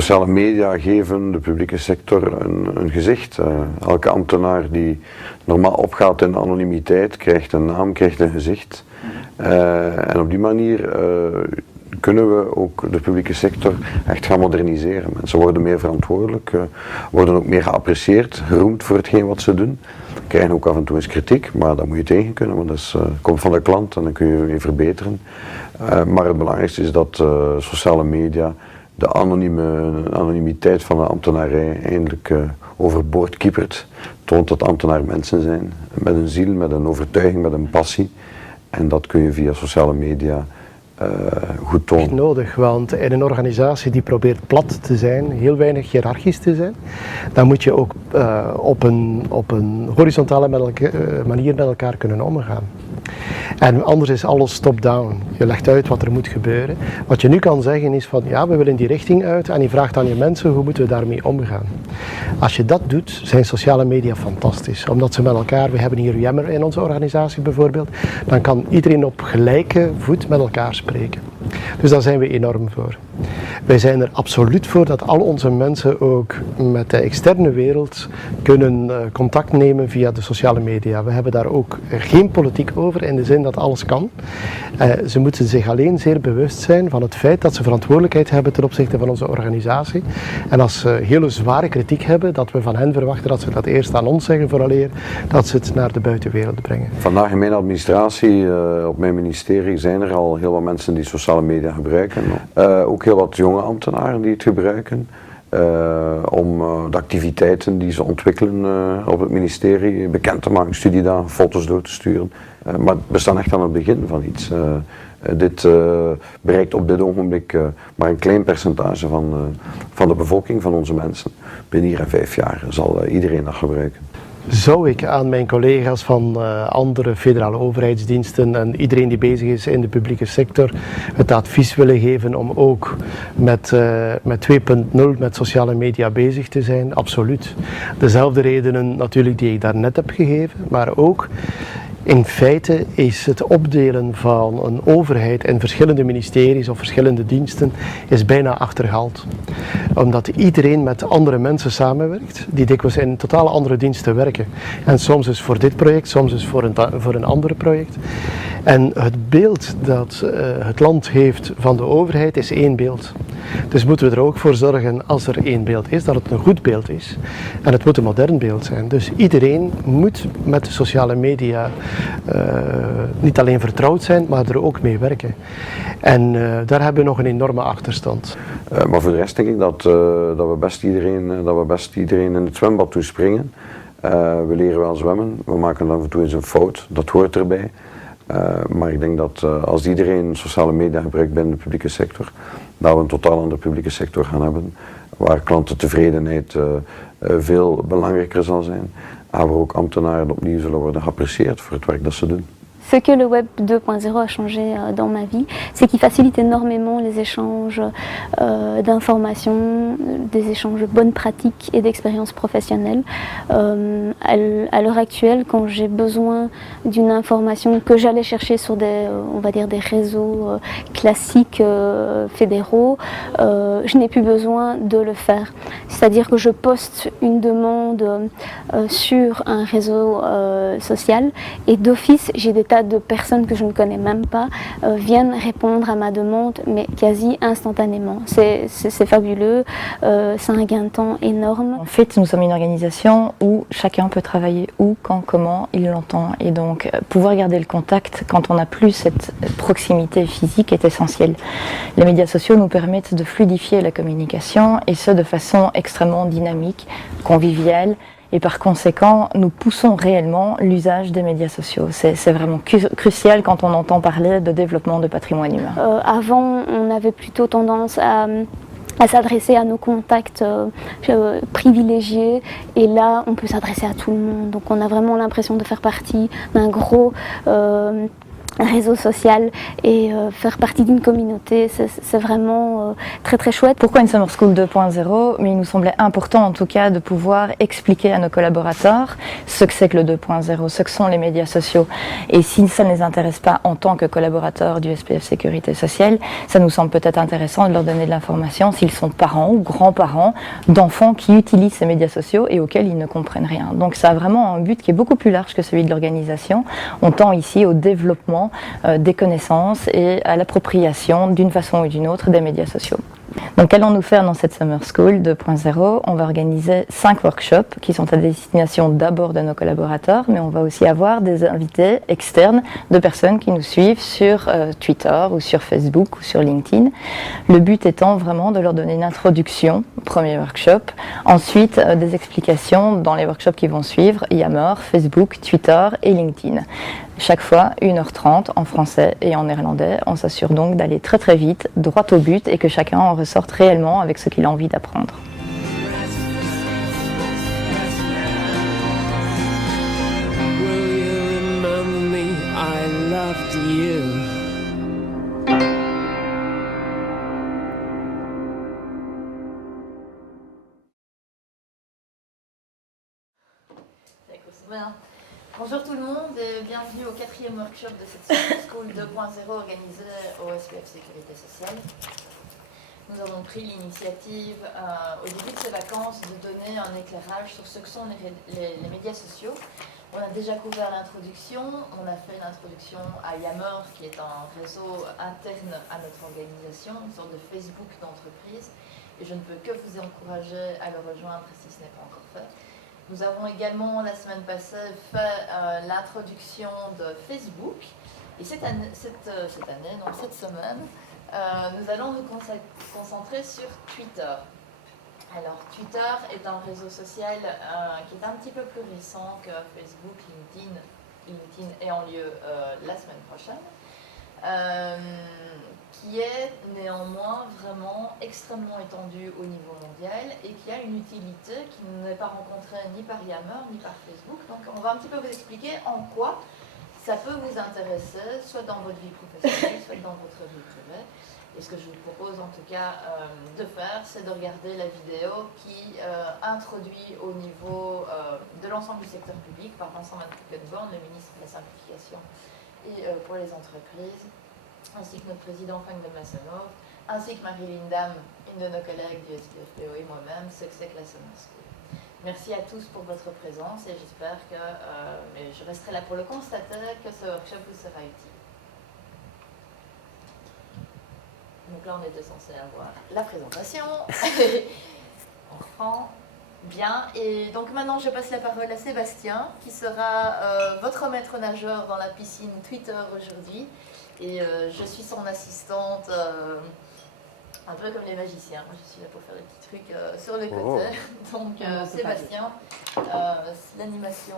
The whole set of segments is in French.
sociale media geven de publieke sector een gezicht. Elke ambtenaar die normaal opgaat in anonimiteit krijgt een naam, krijgt een gezicht. En op die manier kunnen we ook de publieke sector echt gaan moderniseren. Mensen worden meer verantwoordelijk, worden ook meer geapprecieerd, geroemd voor hetgeen wat ze doen. Krijgen ook af en toe eens kritiek, maar dat moet je tegen kunnen, want dat komt van de klant en dan kun je weer verbeteren. Maar het belangrijkste is dat sociale media de anonimiteit van de ambtenarij eindelijk overboord kiepert. Toont dat ambtenaren mensen zijn, met een ziel, met een overtuiging, met een passie. En dat kun je via sociale media goed tonen. Dat is nodig, want in een organisatie die probeert plat te zijn, heel weinig hiërarchisch te zijn, dan moet je ook op een horizontale manier met elkaar kunnen omgaan. En anders is alles top-down. Je legt uit wat er moet gebeuren. Wat je nu kan zeggen is van ja, we willen die richting uit en je vraagt aan je mensen hoe moeten we daarmee omgaan. Als je dat doet, zijn sociale media fantastisch. Omdat ze met elkaar, we hebben hier Yammer in onze organisatie bijvoorbeeld, dan kan iedereen op gelijke voet met elkaar spreken. Dus daar zijn we enorm voor. Wij zijn er absoluut voor dat al onze mensen ook met de externe wereld kunnen contact nemen via de sociale media. We hebben daar ook geen politiek over in de zin dat alles kan. Ze moeten zich alleen zeer bewust zijn van het feit dat ze verantwoordelijkheid hebben ten opzichte van onze organisatie. En als ze hele zware kritiek hebben, dat we van hen verwachten dat ze dat eerst aan ons zeggen vooraleer dat ze het naar de buitenwereld brengen. Vandaag in mijn administratie, op mijn ministerie, zijn er al heel wat mensen die sociale media gebruiken. Ook heel wat jonge ambtenaren die het gebruiken. Om de activiteiten die ze ontwikkelen op het ministerie bekend te maken, studiedagen, foto's door te sturen. Maar we staan echt aan het begin van iets. Dit bereikt op dit ogenblik maar een klein percentage van de bevolking, van onze mensen. Binnen hier en 5 jaar zal iedereen dat gebruiken. Zou ik aan mijn collega's van andere federale overheidsdiensten en iedereen die bezig is in de publieke sector het advies willen geven om ook met 2.0 met sociale media bezig te zijn? Absoluut. Dezelfde redenen natuurlijk die ik daarnet heb gegeven, maar ook in feite is het opdelen van een overheid in verschillende ministeries of verschillende diensten is bijna achterhaald. Omdat iedereen met andere mensen samenwerkt, die dikwijls in totaal andere diensten werken. En soms is voor dit project, soms is voor een ander project. En het beeld dat het land heeft van de overheid is één beeld. Dus moeten we er ook voor zorgen, als er één beeld is, dat het een goed beeld is. En het moet een modern beeld zijn. Dus iedereen moet met de sociale media niet alleen vertrouwd zijn, maar er ook mee werken. En daar hebben we nog een enorme achterstand. Maar voor de rest denk ik dat we best iedereen in het zwembad toe springen. We leren wel zwemmen, we maken af en toe eens een fout, dat hoort erbij. Maar ik denk dat als iedereen sociale media gebruikt binnen de publieke sector, dat we een totaal andere publieke sector gaan hebben, waar klantentevredenheid veel belangrijker zal zijn, en waar ook ambtenaren opnieuw zullen worden geapprecieerd voor het werk dat ze doen. Ce que le Web 2.0 a changé dans ma vie, c'est qu'il facilite énormément les échanges d'informations, des échanges de bonnes pratiques et d'expériences professionnelles. À l'heure actuelle, quand j'ai besoin d'une information que j'allais chercher sur on va dire des réseaux classiques fédéraux, je n'ai plus besoin de le faire. C'est-à-dire que je poste une demande sur un réseau social et d'office, j'ai des tas de personnes que je ne connais même pas viennent répondre à ma demande, mais quasi instantanément. C'est fabuleux, c'est un gain de temps énorme. En fait, nous sommes une organisation où chacun peut travailler où, quand, comment il l'entend. Et donc, pouvoir garder le contact quand on n'a plus cette proximité physique est essentiel. Les médias sociaux nous permettent de fluidifier la communication et ce de façon extrêmement dynamique, conviviale. Et par conséquent, nous poussons réellement l'usage des médias sociaux. C'est vraiment crucial quand on entend parler de développement de patrimoine humain. Avant, on avait plutôt tendance à s'adresser à nos contacts privilégiés et là, on peut s'adresser à tout le monde. Donc on a vraiment l'impression de faire partie d'un gros réseau social et faire partie d'une communauté, c'est vraiment très très chouette. Pourquoi une Summer School 2.0? Mais il nous semblait important en tout cas de pouvoir expliquer à nos collaborateurs ce que c'est que le 2.0, ce que sont les médias sociaux. Et si ça ne les intéresse pas en tant que collaborateurs du SPF Sécurité Sociale, ça nous semble peut-être intéressant de leur donner de l'information s'ils sont parents ou grands-parents d'enfants qui utilisent ces médias sociaux et auxquels ils ne comprennent rien. Donc ça a vraiment un but qui est beaucoup plus large que celui de l'organisation. On tend ici au développement des connaissances et à l'appropriation d'une façon ou d'une autre des médias sociaux. Donc qu'allons-nous faire dans cette Summer School 2.0? On va organiser 5 workshops qui sont à destination d'abord de nos collaborateurs, mais on va aussi avoir des invités externes de personnes qui nous suivent sur Twitter ou sur Facebook ou sur LinkedIn. Le but étant vraiment de leur donner une introduction au premier workshop, ensuite des explications dans les workshops qui vont suivre, Yammer, Facebook, Twitter et LinkedIn. Chaque fois 1h30 en français et en néerlandais. On s'assure donc d'aller très très vite, droit au but et que chacun en ressorte réellement avec ce qu'il a envie d'apprendre. Bonjour tout le monde et bienvenue au 4e workshop de cette Summer School 2.0 organisée au SPF Sécurité Sociale. Nous avons pris l'initiative au début de ces vacances de donner un éclairage sur ce que sont les médias sociaux. On a déjà couvert l'introduction, on a fait une introduction à Yammer qui est un réseau interne à notre organisation, une sorte de Facebook d'entreprise, et je ne peux que vous encourager à le rejoindre si ce n'est pas encore fait. Nous avons également, la semaine passée, fait l'introduction de Facebook. Et cette semaine, nous allons nous concentrer sur Twitter. Alors, Twitter est un réseau social qui est un petit peu plus récent que Facebook, LinkedIn. LinkedIn ayant lieu la semaine prochaine. Qui est néanmoins vraiment extrêmement étendu au niveau mondial et qui a une utilité qui n'est pas rencontrée ni par Yammer ni par Facebook. Donc on va un petit peu vous expliquer en quoi ça peut vous intéresser, soit dans votre vie professionnelle, soit dans votre vie privée. Et ce que je vous propose en tout cas de faire, c'est de regarder la vidéo qui introduit au niveau de l'ensemble du secteur public par Vincent Van Quickenborne, le ministre de la Simplification et pour les entreprises, ainsi que notre président Frank de Massenhoff, ainsi que Marie-Lynne Dam, une de nos collègues du SPFPO et moi-même, ce que c'est que la Summer School. Merci à tous pour votre présence et j'espère que, mais je resterai là pour le constater, que ce workshop vous sera utile. Donc là, on était censé avoir la présentation. On reprend. Bien, et donc maintenant je passe la parole à Sébastien, qui sera votre maître nageur dans la piscine Twitter aujourd'hui. Et je suis son assistante, un peu comme les magiciens. Je suis là pour faire des petits trucs sur le côté. Donc Sébastien, l'animation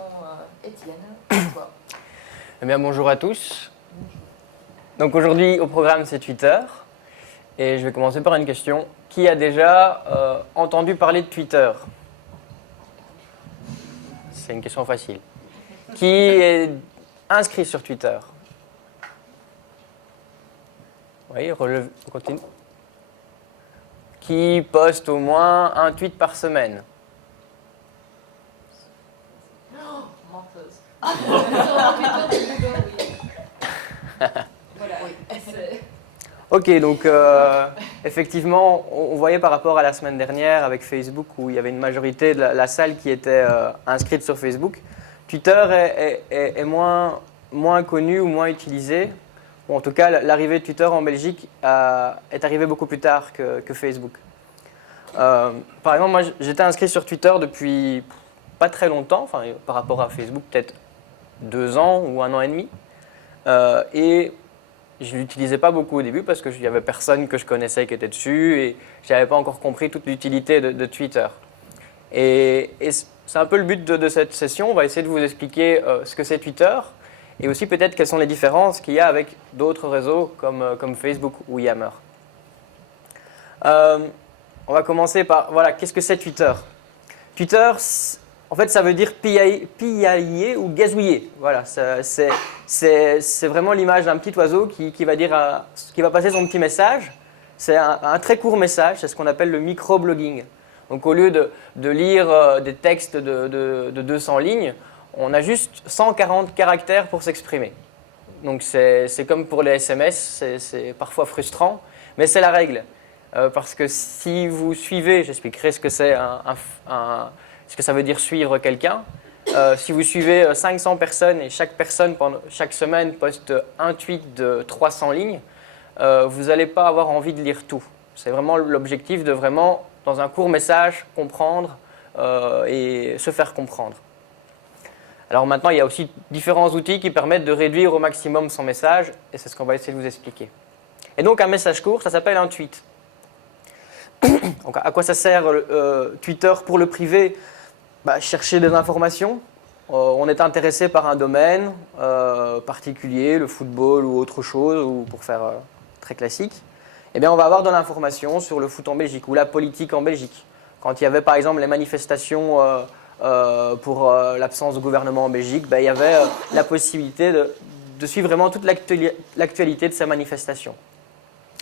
est tienne. Toi. Eh bien, bonjour à tous. Donc aujourd'hui au programme c'est Twitter. Et je vais commencer par une question. Qui a déjà entendu parler de Twitter ? C'est une question facile. Qui est inscrit sur Twitter ? Oui, on continue. Qui poste au moins un tweet par semaine ? Oh, menteuse. Voilà, oui. Ok, donc effectivement, on voyait par rapport à la semaine dernière avec Facebook où il y avait une majorité de la salle qui était inscrite sur Facebook. Twitter est moins connu ou moins utilisé. Bon, en tout cas, l'arrivée de Twitter en Belgique est arrivée beaucoup plus tard que Facebook. Par exemple, moi j'étais inscrit sur Twitter depuis pas très longtemps, enfin, par rapport à Facebook, peut-être 2 ans ou 1 an et demi. Et je ne l'utilisais pas beaucoup au début parce qu'il n'y avait personne que je connaissais qui était dessus et je n'avais pas encore compris toute l'utilité de Twitter. Et c'est un peu le but de cette session. On va essayer de vous expliquer ce que c'est Twitter et aussi peut-être quelles sont les différences qu'il y a avec d'autres réseaux comme Facebook ou Yammer. On va commencer par, voilà, qu'est-ce que c'est Twitter ? Twitter, en fait, ça veut dire piailler ou gazouiller. Voilà, c'est c'est vraiment l'image d'un petit oiseau qui va passer son petit message. C'est un très court message, c'est ce qu'on appelle le microblogging. Donc au lieu de lire des textes de 200 lignes, on a juste 140 caractères pour s'exprimer. Donc c'est comme pour les SMS, c'est parfois frustrant, mais c'est la règle. Parce que si vous suivez, j'expliquerai ce que c'est ce que ça veut dire suivre quelqu'un. Si vous suivez 500 personnes et chaque personne chaque semaine poste un tweet de 300 lignes, vous n'allez pas avoir envie de lire tout. C'est vraiment l'objectif de vraiment, dans un court message, comprendre et se faire comprendre. Alors maintenant, il y a aussi différents outils qui permettent de réduire au maximum son message, et c'est ce qu'on va essayer de vous expliquer. Et donc un message court, ça s'appelle un tweet. Donc, à quoi ça sert Twitter pour le privé? Chercher des informations. On est intéressé par un domaine particulier, le football ou autre chose, ou pour faire très classique. Eh bien, on va avoir de l'information sur le foot en Belgique ou la politique en Belgique. Quand il y avait par exemple les manifestations pour l'absence de gouvernement en Belgique, il y avait la possibilité de suivre vraiment toute l'actualité de ces manifestations.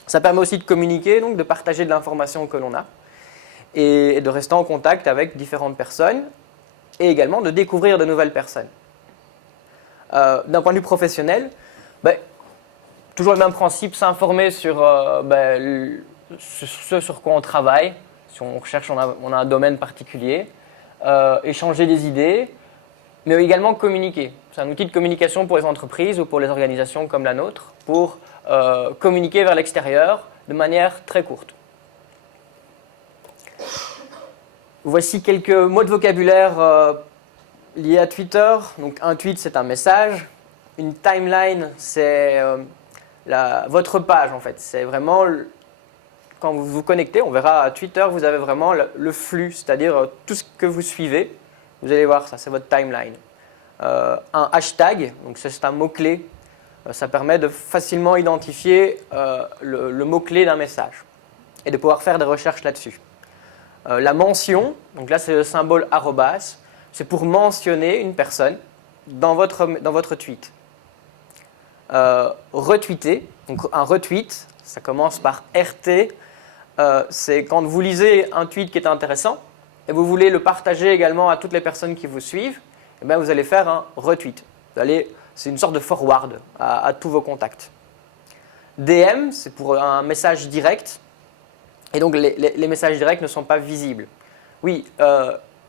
Ça permet aussi de communiquer, donc de partager de l'information que l'on a et de rester en contact avec différentes personnes et également de découvrir de nouvelles personnes. D'un point de vue professionnel, toujours le même principe, s'informer sur ce sur quoi on travaille. Si on recherche, on a un domaine particulier. Échanger des idées, mais également communiquer. C'est un outil de communication pour les entreprises ou pour les organisations comme la nôtre, pour communiquer vers l'extérieur de manière très courte. Voici quelques mots de vocabulaire liés à Twitter. Donc, un tweet, c'est un message. Une timeline, c'est votre page, en fait. C'est vraiment, quand vous vous connectez, on verra à Twitter, vous avez vraiment le flux, c'est-à-dire tout ce que vous suivez. Vous allez voir ça, c'est votre timeline. Un hashtag, donc c'est un mot-clé. Ça permet de facilement identifier le mot-clé d'un message et de pouvoir faire des recherches là-dessus. La mention, donc là c'est le symbole arrobas, c'est pour mentionner une personne dans votre tweet. Retweeter, donc un retweet, ça commence par RT, c'est quand vous lisez un tweet qui est intéressant et vous voulez le partager également à toutes les personnes qui vous suivent, et bien vous allez faire un retweet. C'est une sorte de forward à tous vos contacts. DM, c'est pour un message direct. Et donc les messages directs ne sont pas visibles. Oui,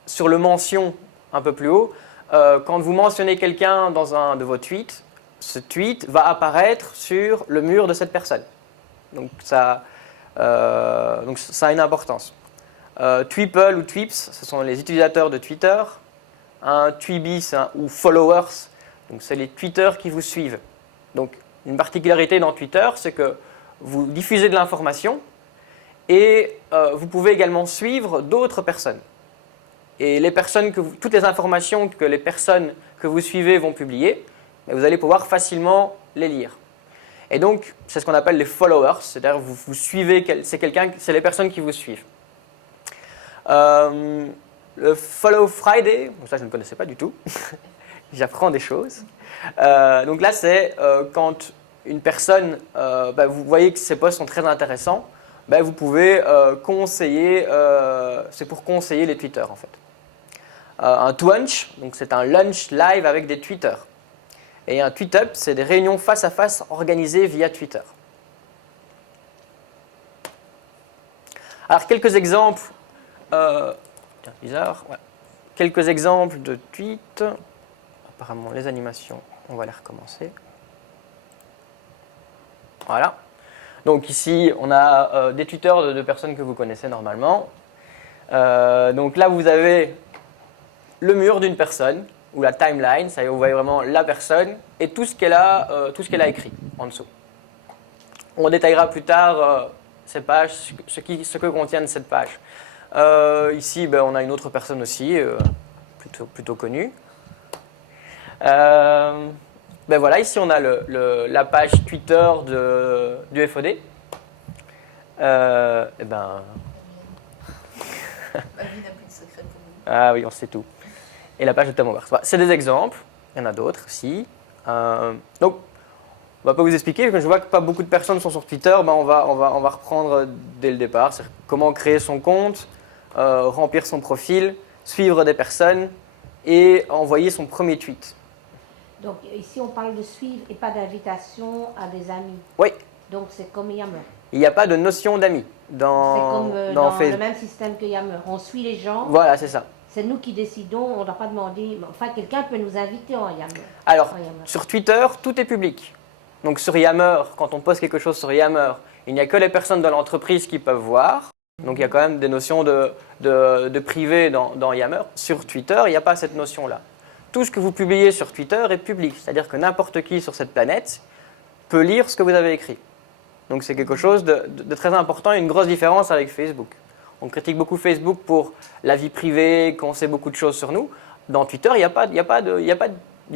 sur le mention un peu plus haut, quand vous mentionnez quelqu'un dans un de vos tweets, ce tweet va apparaître sur le mur de cette personne. Donc ça a une importance. Tweeple ou Tweeps, ce sont les utilisateurs de Twitter. Un Tweeby ou Followers, donc c'est les tweeters qui vous suivent. Donc une particularité dans Twitter, c'est que vous diffusez de l'information et vous pouvez également suivre d'autres personnes. Et toutes les informations que les personnes que vous suivez vont publier, vous allez pouvoir facilement les lire. Et donc, c'est ce qu'on appelle les followers, c'est-à-dire vous suivez, c'est les personnes qui vous suivent. Le Follow Friday, ça je ne connaissais pas du tout, j'apprends des choses. Donc là, c'est quand une personne, vous voyez que ses posts sont très intéressants, vous pouvez conseiller, c'est pour conseiller les tweeters en fait. Un Twunch, donc c'est un lunch live avec des tweeters. Et un tweet-up, c'est des réunions face à face organisées via Twitter. Alors quelques exemples, bizarre, ouais. Quelques exemples de tweets. Apparemment les animations, on va les recommencer. Voilà. Donc ici, on a des tweeters de personnes que vous connaissez normalement. Donc là, vous avez le mur d'une personne, ou la timeline, ça y est, vous voyez vraiment la personne, et tout ce qu'elle a écrit en dessous. On détaillera plus tard ces pages, ce que contiennent cette page. Ici, on a une autre personne aussi, plutôt connue. Voilà, ici on a la page Twitter du FOD. La vie n'a plus de secret pour vous. Ah oui, on sait tout. Et la page de Tom Howard. C'est des exemples, il y en a d'autres aussi. Donc, on ne va pas vous expliquer, quand je vois que pas beaucoup de personnes sont sur Twitter, ben on va reprendre dès le départ. C'est comment créer son compte, remplir son profil, suivre des personnes et envoyer son premier tweet. Donc ici on parle de suivre et pas d'invitation à des amis. Oui, Donc c'est comme Yammer. il n'y a pas de notion d'amis C'est dans, comme dans dans le Facebook. même système que Yammer. On suit les gens, Voilà, c'est ça. c'est nous qui décidons, on ne doit pas demander. Enfin, quelqu'un peut nous inviter en Yammer. Alors, En Yammer. sur Twitter, tout est public. Donc sur Yammer, quand on poste quelque chose sur Yammer, il n'y a que les personnes de l'entreprise qui peuvent voir. Donc il y a quand même des notions de privé dans Yammer. Sur Twitter, il n'y a pas cette notion-là. Tout ce que vous publiez sur Twitter est public. C'est-à-dire que n'importe qui sur cette planète peut lire ce que vous avez écrit. Donc c'est quelque chose de très important et une grosse différence avec Facebook. On critique beaucoup Facebook pour la vie privée, qu'on sait beaucoup de choses sur nous. Dans Twitter, il n'y a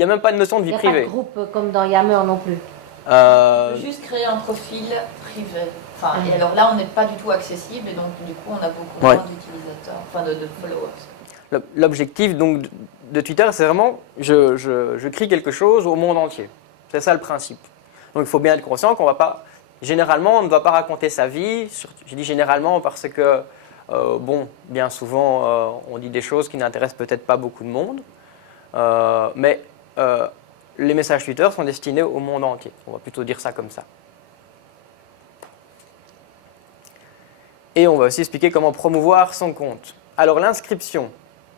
même pas de notion de Il vie n'y a pas de privée. groupe comme dans Yammer non plus. On peut juste créer un profil privé. Enfin, et alors là, on n'est pas du tout accessible et donc du coup, on a beaucoup moins d'utilisateurs, enfin de followers. L'objectif donc de Twitter, c'est vraiment je crie quelque chose au monde entier. C'est ça le principe. Donc il faut bien être conscient qu'on va pas. Généralement, on ne doit pas raconter sa vie. Je dis généralement parce que bon, bien souvent, on dit des choses qui n'intéressent peut-être pas beaucoup de monde. Mais les messages Twitter sont destinés au monde entier. On va plutôt dire ça comme ça. Et on va aussi expliquer comment promouvoir son compte. Alors l'inscription.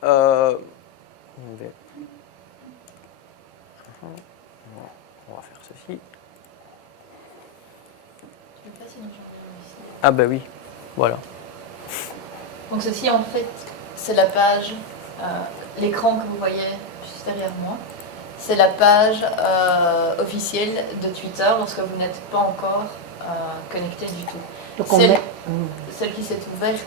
On va faire ceci. Ah ben oui, voilà. Donc ceci, en fait, c'est la page, l'écran que vous voyez juste derrière moi. C'est la page officielle de Twitter lorsque vous n'êtes pas encore connecté du tout. Donc on met... Celle qui s'est ouverte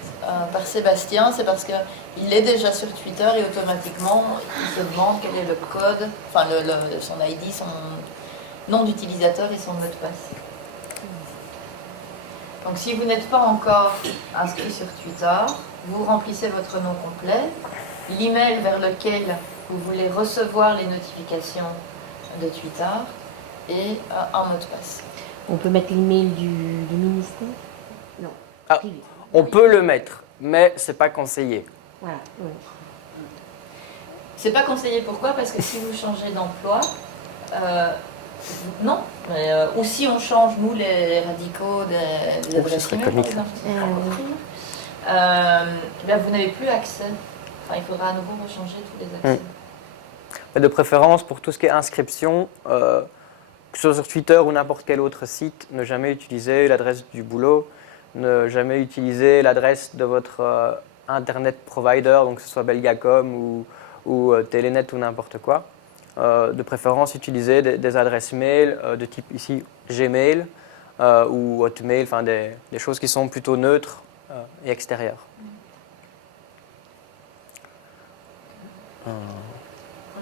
par Sébastien, c'est parce qu'il est déjà sur Twitter et automatiquement, il se demande quel est le code, enfin son ID, son nom d'utilisateur et son mot de passe. Donc si vous n'êtes pas encore inscrit sur Twitter, vous remplissez votre nom complet, l'email vers lequel vous voulez recevoir les notifications de Twitter et un mot de passe. On peut mettre l'email du ministère? Non. Ah, Privé. on peut le mettre, mais c'est pas conseillé. Voilà. Oui. C'est pas conseillé, pourquoi? Parce que si vous changez d'emploi, non. Mais, ou si on change, nous les radicaux des adresses email, par exemple, ben, vous n'avez plus accès. Enfin, il faudra à nouveau rechanger tous les accès. Mais de préférence, pour tout ce qui est inscription, que ce soit sur Twitter ou n'importe quel autre site, ne jamais utiliser l'adresse du boulot, ne jamais utiliser l'adresse de votre Internet provider, donc que ce soit Belgacom ou Telenet ou n'importe quoi. De préférence, utiliser des adresses mail de type ici Gmail ou Hotmail, enfin des choses qui sont plutôt neutres et extérieures.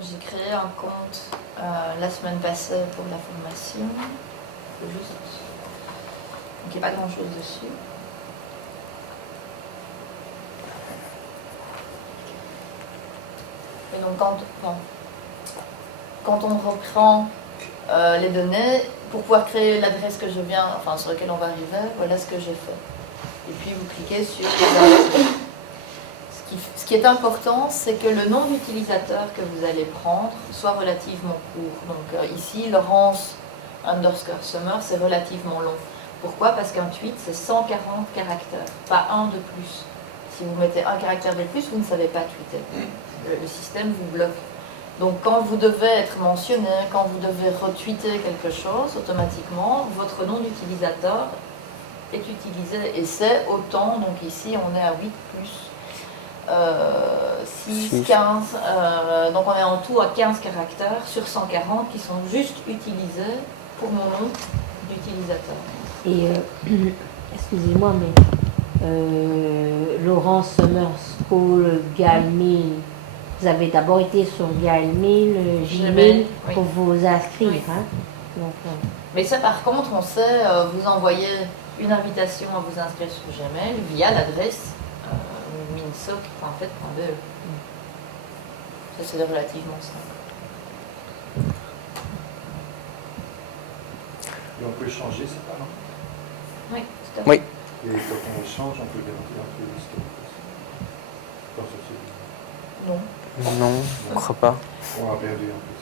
J'ai créé un compte la semaine passée pour la formation. Juste... Donc il n'y a pas grand chose dessus. Et donc quand on reprend les données, pour pouvoir créer l'adresse que je viens, enfin sur laquelle on va arriver, voilà ce que j'ai fait. Et puis vous cliquez sur ce qui est important, c'est que le nom d'utilisateur que vous allez prendre soit relativement court. Donc ici, Laurence _ Summer, c'est relativement long. Pourquoi? Parce qu'un tweet, c'est 140 caractères, pas un de plus. Si vous mettez un caractère de plus, vous ne savez pas tweeter. Le système vous bloque. Donc quand vous devez être mentionné, quand vous devez retweeter quelque chose, automatiquement, votre nom d'utilisateur est utilisé. Et c'est autant, donc ici on est à 8 plus 6, 15, donc on est en tout à 15 caractères sur 140 qui sont juste utilisés pour mon nom d'utilisateur. Et excusez-moi, mais Laurence Summers, Paul, Galmail, vous avez d'abord été sur Galmail, Gmail oui. pour vous inscrire. Oui. Hein? Donc, Mais ça par contre, on sait vous envoyer une invitation à vous inscrire sur Gmail via l'adresse minsoc.fait.be. Ça, c'est relativement simple. on peut changer ça, non? Oui, tout à fait. Oui. Et quand on change, on peut garantir un peu l'historique aussi. Dans ce celui. Non. Non, je ne crois pas. On a perdu un peu.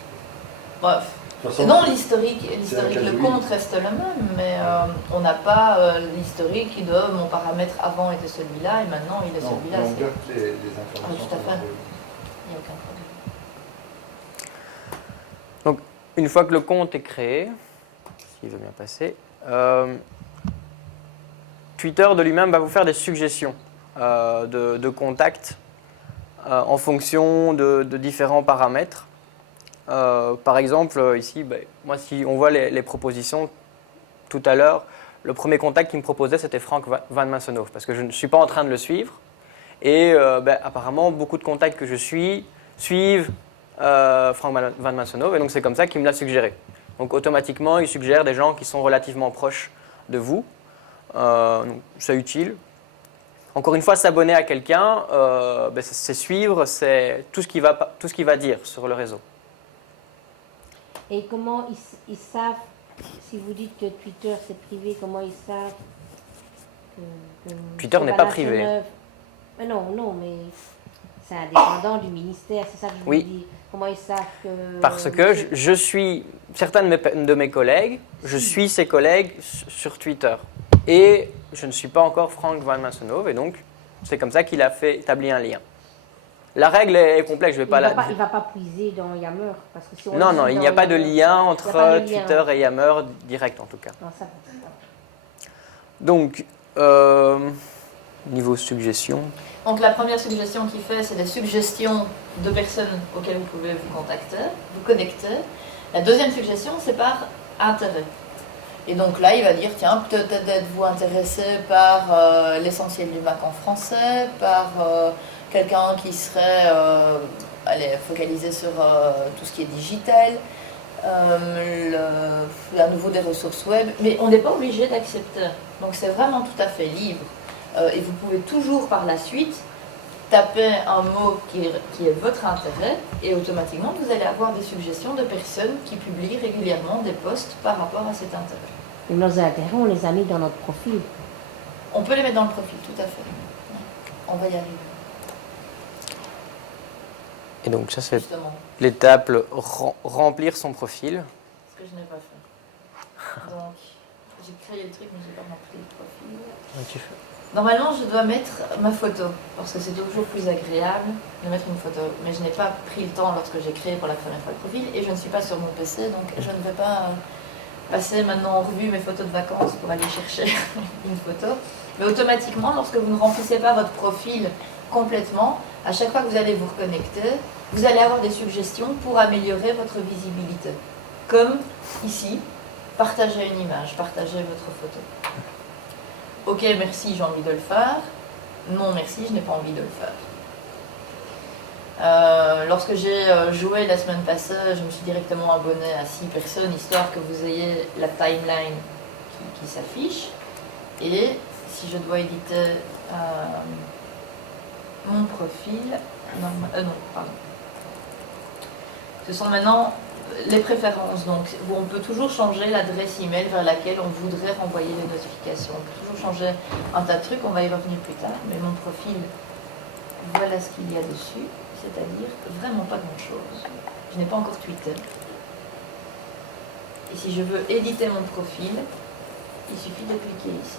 Bref. De toute façon, Non, l'historique, c'est un cas le de compte reste le même, mais on n'a pas l'historique de mon paramètre avant était celui-là et maintenant il est non, celui-là. on c'est- garde les informations. Ah, tout à qu'on fait. a envoyées. Il n'y a aucun problème. Donc, une fois que le compte est créé, s'il veut bien passer, Twitter de lui-même va vous faire des suggestions de contacts en fonction de différents paramètres. Par exemple, ici, moi, si on voit les propositions tout à l'heure, le premier contact qu'il me proposait, c'était Frank Van Massenhoff, parce que je ne suis pas en train de le suivre. Et apparemment, beaucoup de contacts que je suivent Frank Van Massenhoff, et donc c'est comme ça qu'il me l'a suggéré. Donc automatiquement, il suggère des gens qui sont relativement proches de vous. Donc, c'est utile. Encore une fois, s'abonner à quelqu'un, c'est suivre, c'est tout ce qu'il va dire sur le réseau. Et comment ils savent, si vous dites que Twitter c'est privé, comment ils savent que Twitter n'est pas privé. Mais non, mais c'est indépendant du ministère, c'est ça que je Oui. veux dire. Comment ils savent que... Parce que je suis certains de mes collègues, je suis ces collègues sur Twitter. Et je ne suis pas encore Frank Van Massenhoff, et donc c'est comme ça qu'il a établi un lien. La règle est complexe, je vais pas la... Il ne va pas puiser dans Yammer. Parce que si on Non, lit non, il dans n'y a pas de Yammer, lien il y a entre pas de lien. Twitter et Yammer direct en tout cas. Non, ça va. Donc, niveau suggestion, Donc la première suggestion qu'il fait, c'est des suggestions de personnes auxquelles vous pouvez vous contacter, vous connecter. La deuxième suggestion, c'est par intérêt. Et donc là, il va dire, tiens, peut-être êtes-vous intéressé par l'essentiel du Mac en français, par quelqu'un qui serait focalisé sur tout ce qui est digital, à nouveau des ressources web, mais on n'est pas obligé d'accepter. Donc c'est vraiment tout à fait libre. Et vous pouvez toujours par la suite taper un mot qui est votre intérêt et automatiquement vous allez avoir des suggestions de personnes qui publient régulièrement des posts par rapport à cet intérêt. Et nos intérêts, on les a mis dans notre profil. On peut les mettre dans le profil, tout à fait. On va y arriver, et donc ça c'est justement. l'étape remplir son profil. Ce que je n'ai pas fait. Donc, j'ai créé le truc, mais je n'ai pas rempli le profil. Normalement, je dois mettre ma photo, parce que c'est toujours plus agréable de mettre une photo. Mais je n'ai pas pris le temps lorsque j'ai créé pour la première fois le profil, et je ne suis pas sur mon PC, donc je ne vais pas passer maintenant en revue mes photos de vacances pour aller chercher une photo. Mais automatiquement, lorsque vous ne remplissez pas votre profil complètement, à chaque fois que vous allez vous reconnecter, vous allez avoir des suggestions pour améliorer votre visibilité. Comme ici, partager une image, partager votre photo. Ok, merci, j'ai envie de le faire. Non, merci, je n'ai pas envie de le faire. Lorsque j'ai joué la semaine passée, je me suis directement abonnée à 6 personnes, histoire que vous ayez la timeline qui s'affiche. Et si je dois éditer mon profil... non, pardon. Ce sont maintenant les préférences. Donc, on peut toujours changer l'adresse email vers laquelle on voudrait renvoyer les notifications. On peut toujours changer un tas de trucs, on va y revenir plus tard. Mais mon profil, voilà ce qu'il y a dessus. C'est-à-dire vraiment pas grand-chose. Je n'ai pas encore tweeté. Et si je veux éditer mon profil, il suffit de cliquer ici.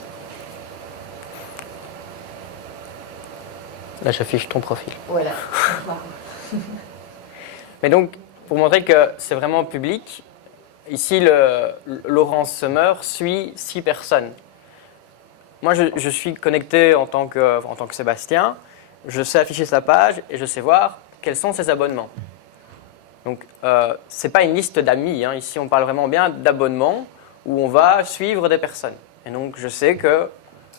Là, j'affiche ton profil. Voilà. Mais donc, pour montrer que c'est vraiment public, ici, Laurence Sommer suit 6 personnes. Moi, je suis connecté en tant que Sébastien. Je sais afficher sa page et je sais voir quels sont ses abonnements. Donc, ce n'est pas une liste d'amis. Hein. Ici, on parle vraiment bien d'abonnements où on va suivre des personnes. Et donc, je sais que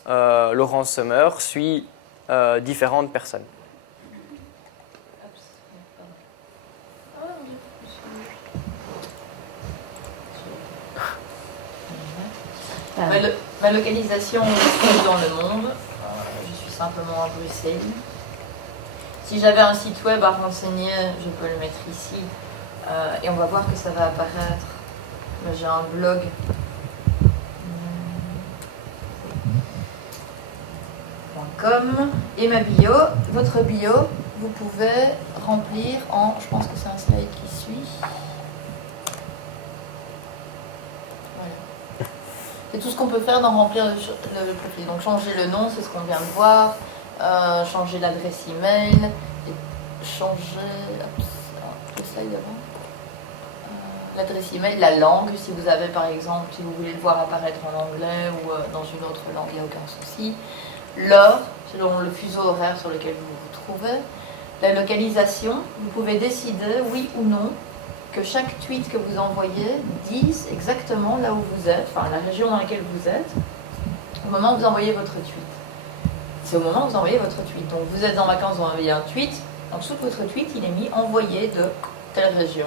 Laurence Sommer suit différentes personnes. Ma localisation est dans le monde. Je suis simplement à Bruxelles. Si j'avais un site web à renseigner, je peux le mettre ici. Et on va voir que ça va apparaître. J'ai un blog com et ma bio. Votre bio, vous pouvez remplir en, je pense que c'est un slide qui suit. Voilà. C'est tout ce qu'on peut faire dans remplir le profil. Donc changer le nom, c'est ce qu'on vient de voir, changer l'adresse email, et changer le slide avant. L'adresse email, la langue, si vous avez par exemple, si vous voulez le voir apparaître en anglais ou dans une autre langue, il n'y a aucun souci. L'heure, selon le fuseau horaire sur lequel vous vous trouvez. La localisation, vous pouvez décider, oui ou non, que chaque tweet que vous envoyez dise exactement là où vous êtes, enfin la région dans laquelle vous êtes, au moment où vous envoyez votre tweet. C'est au moment où vous envoyez votre tweet. Donc vous êtes en vacances, vous envoyez un tweet, en dessous de votre tweet, il est mis envoyé de telle région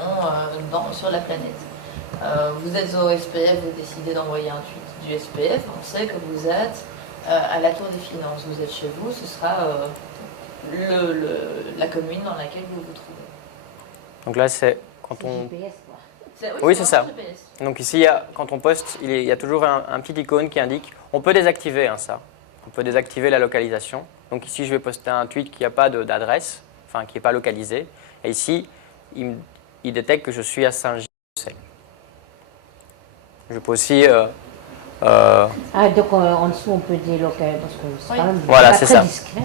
sur la planète. Vous êtes au SPF, vous décidez d'envoyer un tweet du SPF, on sait que vous êtes à la Tour des Finances. Vous êtes chez vous, ce sera la commune dans laquelle vous vous trouvez. Donc là, c'est quand C'est on... GPS, quoi. Oui, c'est ça. GPS. Donc ici, quand on poste, il y a toujours un petit icône qui indique... On peut désactiver ça. On peut désactiver la localisation. Donc ici, je vais poster un tweet qui n'a pas d'adresse, enfin qui n'est pas localisé. Et ici, il détecte que je suis à Saint-Gilles. Je peux aussi... Ah, donc en dessous, on peut délocaliser, parce que c'est Oui. quand même Voilà, pas c'est très ça. discret.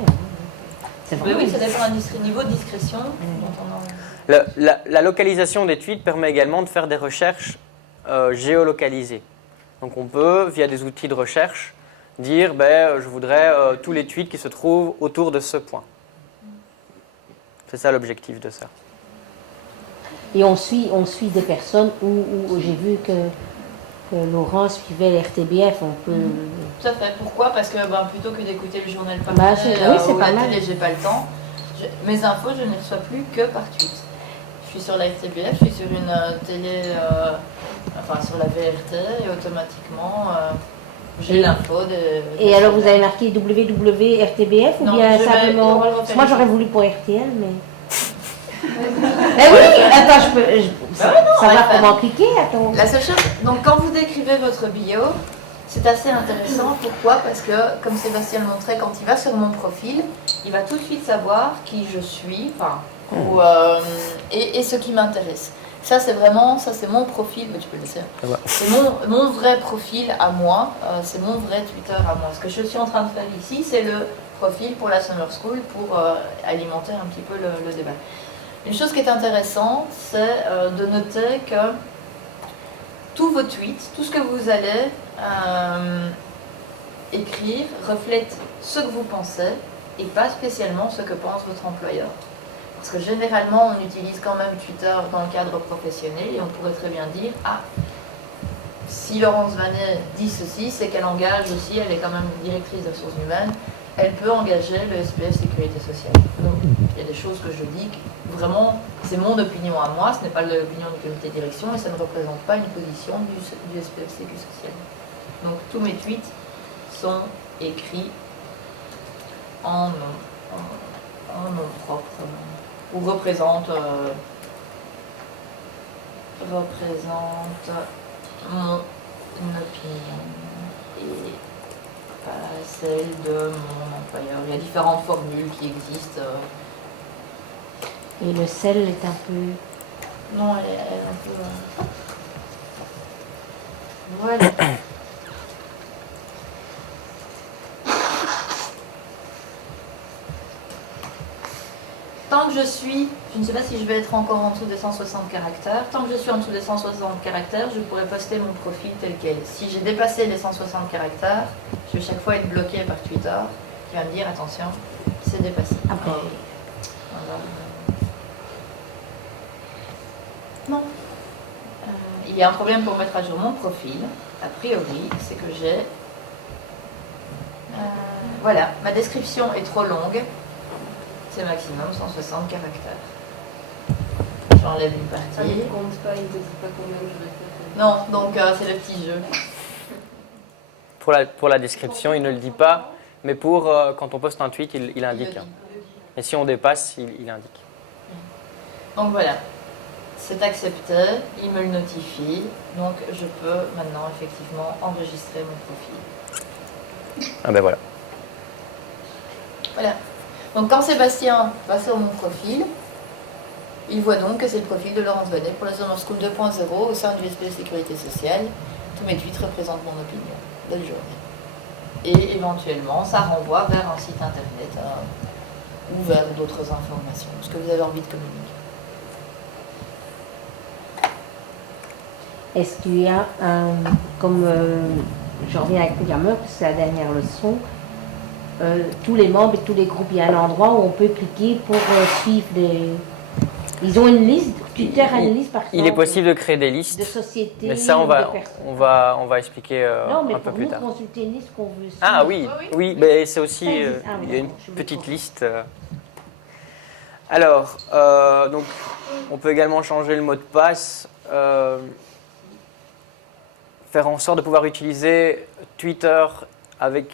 C'est Oui, vraiment oui, ça dépend du niveau de discrétion. dont on en- La localisation des tweets permet également de faire des recherches géolocalisées. Donc on peut, via des outils de recherche, dire je voudrais tous les tweets qui se trouvent autour de ce point. C'est ça l'objectif de ça. Et on suit des personnes où j'ai vu que Laurent suivait l'RTBF, on peut... Tout à fait. Pourquoi? Parce que plutôt que d'écouter le journal Bah, papier oui, c'est ou pas la mal. télé, j'ai pas le temps. Mes infos, je ne les reçois plus que par tweet. Je suis sur la RTBF, je suis sur une télé, enfin sur la VRT, et automatiquement, j'ai l'info de... Et alors vous avez marqué WWRTBF ou Non, bien je vais- simplement... on va le refaire. Moi j'aurais voulu pour RTL, mais... Eh oui, attends, je peux on va savoir le faire. comment cliquer, attends. La seule chose, donc quand vous décrivez votre bio, c'est assez intéressant. Pourquoi? Parce que, comme Sébastien le montrait, quand il va sur mon profil, il va tout de suite savoir qui je suis, et ce qui m'intéresse. Ça, c'est vraiment, ça c'est mon profil, tu peux le laisser. C'est mon vrai profil à moi, c'est mon vrai Twitter à moi. Ce que je suis en train de faire ici, c'est le profil pour la Summer School, pour alimenter un petit peu le débat. Une chose qui est intéressante, c'est de noter que tous vos tweets, tout ce que vous allez écrire reflète ce que vous pensez et pas spécialement ce que pense votre employeur. Parce que généralement, on utilise quand même Twitter dans le cadre professionnel et on pourrait très bien dire « Ah, si Laurence Vanet dit ceci, c'est qu'elle engage aussi, elle est quand même directrice des ressources humaines, elle peut engager le SPF Sécurité Sociale. » Donc, il y a des choses que je dis, vraiment, c'est mon opinion à moi, ce n'est pas l'opinion du comité de direction et ça ne représente pas une position du SPF Sécurité Sociale. Donc, tous mes tweets sont écrits en nom propre, ou représentent mon opinion et pas celle de mon employeur. Il y a différentes formules qui existent. Et le sel est un peu... Non, elle est un peu... Voilà. Tant que je suis, je ne sais pas si je vais être encore en dessous des 160 caractères, tant que je suis en dessous des 160 caractères, je pourrais poster mon profil tel quel. Si j'ai dépassé les 160 caractères, je vais chaque fois être bloqué par Twitter, qui va me dire attention, c'est dépassé. Après, Voilà. Non. Il y a un problème pour mettre à jour mon profil, a priori, c'est que j'ai... voilà, ma description est trop longue. C'est maximum 160 caractères. J'enlève une partie. Il ne compte pas, il ne te dit pas combien je vais faire. Non, donc c'est le petit jeu. Pour la description, il ne le dit pas, mais pour quand on poste un tweet, il indique. Et si on dépasse, il indique. Donc voilà, c'est accepté, il me le notifie, donc je peux maintenant effectivement enregistrer mon profil. Ah ben voilà. Voilà. Donc quand Sébastien va sur mon profil, il voit donc que c'est le profil de Laurence Bonnet pour la Summer School 2.0 au sein du SP Sécurité Sociale. Tous mes tweets représentent mon opinion. Belle journée. Et éventuellement, ça renvoie vers un site internet ou vers d'autres informations, ce que vous avez envie de communiquer. Est-ce qu'il y a comme je reviens avec Yammer, c'est la dernière leçon, tous les membres et tous les groupes, il y a un endroit où on peut cliquer pour suivre les... Ils ont une liste, Twitter a une liste par exemple. Il est possible de créer des listes. De sociétés, mais ça, on de personnes. va expliquer Non, mais un peu pour plus nous, tard. consulter une liste qu'on veut suivre. Ah oui, oui, mais c'est aussi, Ça existe. Ah oui, il y a une d'accord, je me petite trompe. liste. Alors, donc, on peut également changer le mot de passe, faire en sorte de pouvoir utiliser Twitter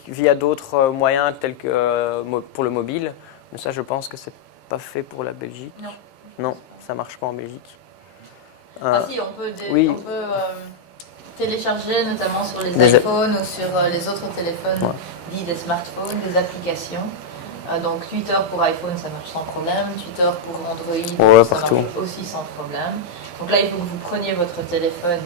via d'autres moyens tels que pour le mobile. Mais ça, je pense que c'est pas fait pour la Belgique. Non. Non, ça marche pas en Belgique. Ah si, on peut, oui. on peut télécharger notamment sur les Des iPhones ou sur les autres téléphones dits des smartphones, des applications. Donc Twitter pour iPhone, ça marche sans problème. Twitter pour Android, ça partout. marche aussi sans problème. Donc là, il faut que vous preniez votre téléphone,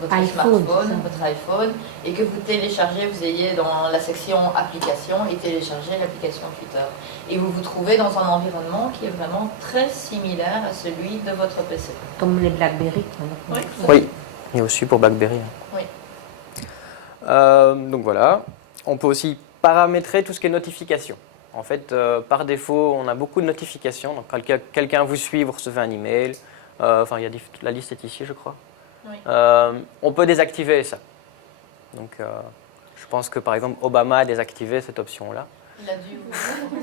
votre iPhone, smartphone, votre iPhone, et que vous téléchargez, vous ayez dans la section applications et téléchargez l'application Twitter. Et vous vous trouvez dans un environnement qui est vraiment très similaire à celui de votre PC. Comme les BlackBerry. Oui. Oui, il y a aussi pour BlackBerry. Oui. Donc voilà, on peut aussi paramétrer tout ce qui est notification. En fait, par défaut, on a beaucoup de notifications. Donc, quand quelqu'un vous suit, vous recevez un email. Enfin, la liste est ici, je crois. Oui. On peut désactiver ça. Donc, je pense que par exemple, Obama a désactivé cette option-là. Il a dû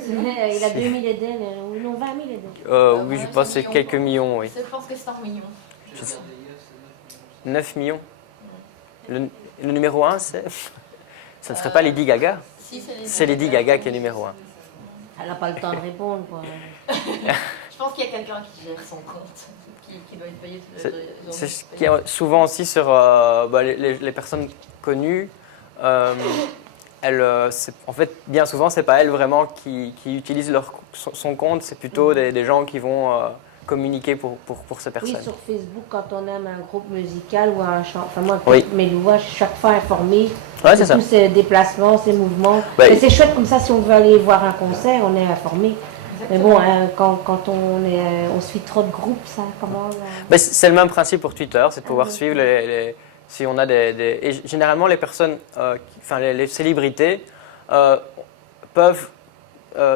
Il a 2000 Eden, ou non 20 000 Eden. Oui, je pense que c'est quelques millions, oui. Je pense que c'est un million. 9 millions. Le numéro 1, ça ne serait pas Lady Gaga? Si, C'est Lady Gaga qui est numéro 1. Elle n'a pas le temps de répondre. Quoi. Je pense qu'il y a quelqu'un qui gère son compte, qui doit être payé tous les jours. C'est ce qui est souvent aussi sur les personnes connues. En fait, bien souvent, c'est pas elles vraiment qui utilisent son compte, c'est plutôt des gens qui vont communiquer pour ces personnes. Oui, sur Facebook, quand on aime un groupe musical ou un chant, enfin moi, Oui. mes lois, je suis chaque fois informée Ouais, de c'est ça. tous ces déplacements, ces mouvements. Ouais. Mais c'est chouette comme ça, si on veut aller voir un concert, on est informé. Mais bon, quand on suit trop de groupes, ça, comment C'est le même principe pour Twitter, c'est de pouvoir suivre si on a et généralement, les personnes, les célébrités peuvent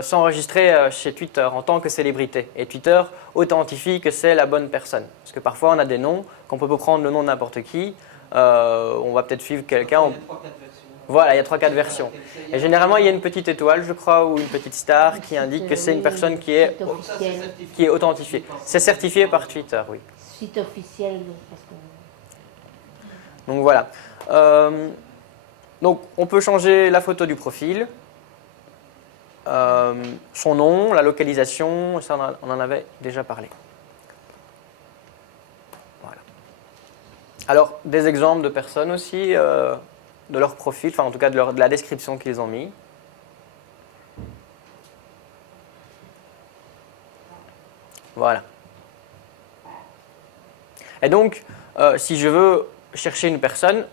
s'enregistrer chez Twitter en tant que célébrité. Et Twitter authentifie que c'est la bonne personne. Parce que parfois, on a des noms, qu'on peut prendre le nom de n'importe qui. On va peut-être suivre quelqu'un. Voilà, il y a 3-4 versions. Et généralement, il y a une petite étoile, je crois, ou une petite star qui indique que c'est une personne qui est authentifiée. C'est certifié par Twitter, oui. Site officiel. Parce que... Donc voilà. Donc on peut changer la photo du profil, son nom, la localisation, ça on en avait déjà parlé. Voilà. Alors des exemples de personnes aussi, de leur profil, enfin en tout cas de la description qu'ils ont mis. Voilà. Et donc, si je veux chercher une personne,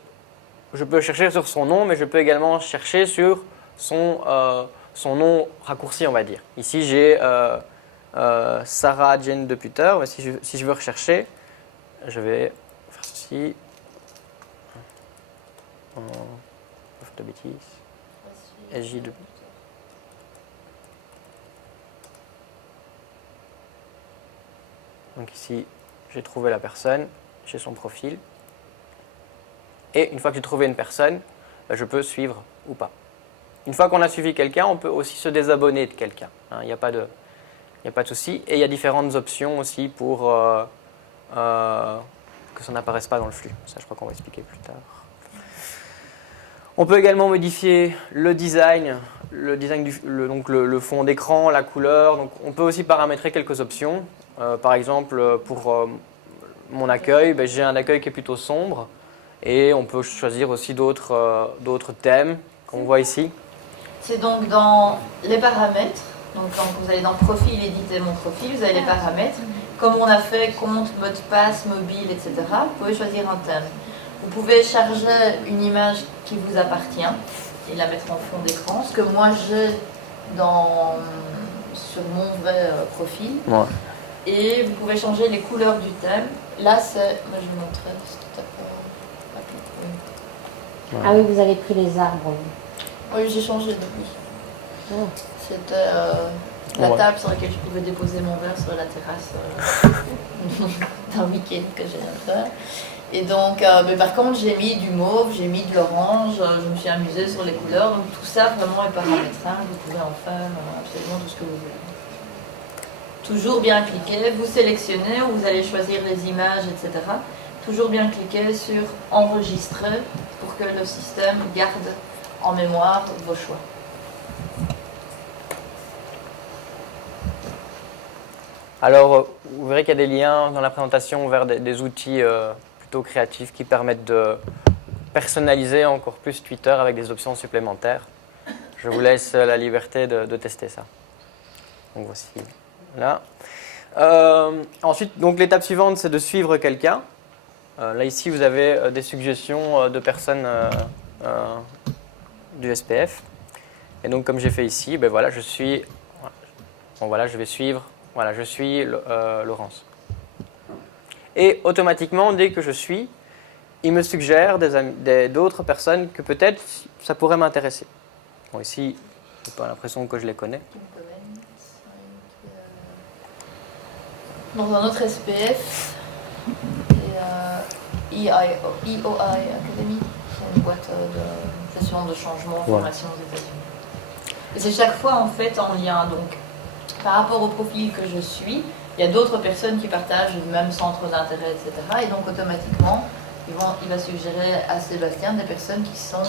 je peux chercher sur son nom, mais je peux également chercher sur son nom raccourci, on va dire. Ici, j'ai Sarah Jane de Puter, mais si je veux rechercher, je vais faire ceci. De bêtises. SJ de... Donc ici, j'ai trouvé la personne, j'ai son profil. Et une fois que j'ai trouvé une personne, je peux suivre ou pas. Une fois qu'on a suivi quelqu'un, on peut aussi se désabonner de quelqu'un. Il n'y a pas de souci. Et il y a différentes options aussi pour que ça n'apparaisse pas dans le flux. Ça, je crois qu'on va expliquer plus tard. On peut également modifier le design donc le fond d'écran, la couleur. Donc on peut aussi paramétrer quelques options. Par exemple, pour mon accueil, j'ai un accueil qui est plutôt sombre. Et on peut choisir aussi d'autres thèmes, qu'on voit ici. C'est donc dans les paramètres. Donc quand vous allez dans profil, éditer mon profil, vous avez les paramètres. Comme on a fait compte, mot de passe, mobile, etc. Vous pouvez choisir un thème. Vous pouvez charger une image qui vous appartient et la mettre en fond d'écran. Ce que moi j'ai sur mon vrai profil. Ouais. Et vous pouvez changer les couleurs du thème. Là, c'est... Moi, je vais vous montrer. Oui. Ah oui, vous avez pris les arbres. Oui, j'ai changé depuis. Oh. C'était la Ouais. table sur laquelle je pouvais déposer mon verre sur la terrasse d'un week-end que j'ai fait. Et donc, mais par contre, j'ai mis du mauve, j'ai mis de l'orange, je me suis amusée sur les couleurs. Donc tout ça vraiment est paramétrable. Vous pouvez en faire absolument tout ce que vous voulez. Toujours bien cliquer, vous sélectionnez, vous allez choisir les images, etc. Toujours bien cliquer sur enregistrer pour que le système garde en mémoire vos choix. Alors, vous verrez qu'il y a des liens dans la présentation vers des outils plutôt créatifs qui permettent de personnaliser encore plus Twitter avec des options supplémentaires. Je vous laisse la liberté de tester ça. Donc voici là. Ensuite, donc l'étape suivante, c'est de suivre quelqu'un. Là ici, vous avez des suggestions de personnes du SPF. Et donc, comme j'ai fait ici, ben voilà, je suis. Bon, voilà, je vais suivre. Voilà, je suis Laurence. Et automatiquement, dès que je suis, il me suggère d'autres personnes que peut-être ça pourrait m'intéresser. Bon, ici, j'ai pas l'impression que je les connais. Dans un autre SPF, EOI Academy, c'est une boîte de session de changement, formation aux États-Unis. Et c'est chaque fois en fait en lien. Donc, par rapport au profil que je suis, il y a d'autres personnes qui partagent le même centre d'intérêt, etc. Et donc automatiquement, il va suggérer à Sébastien des personnes qui sont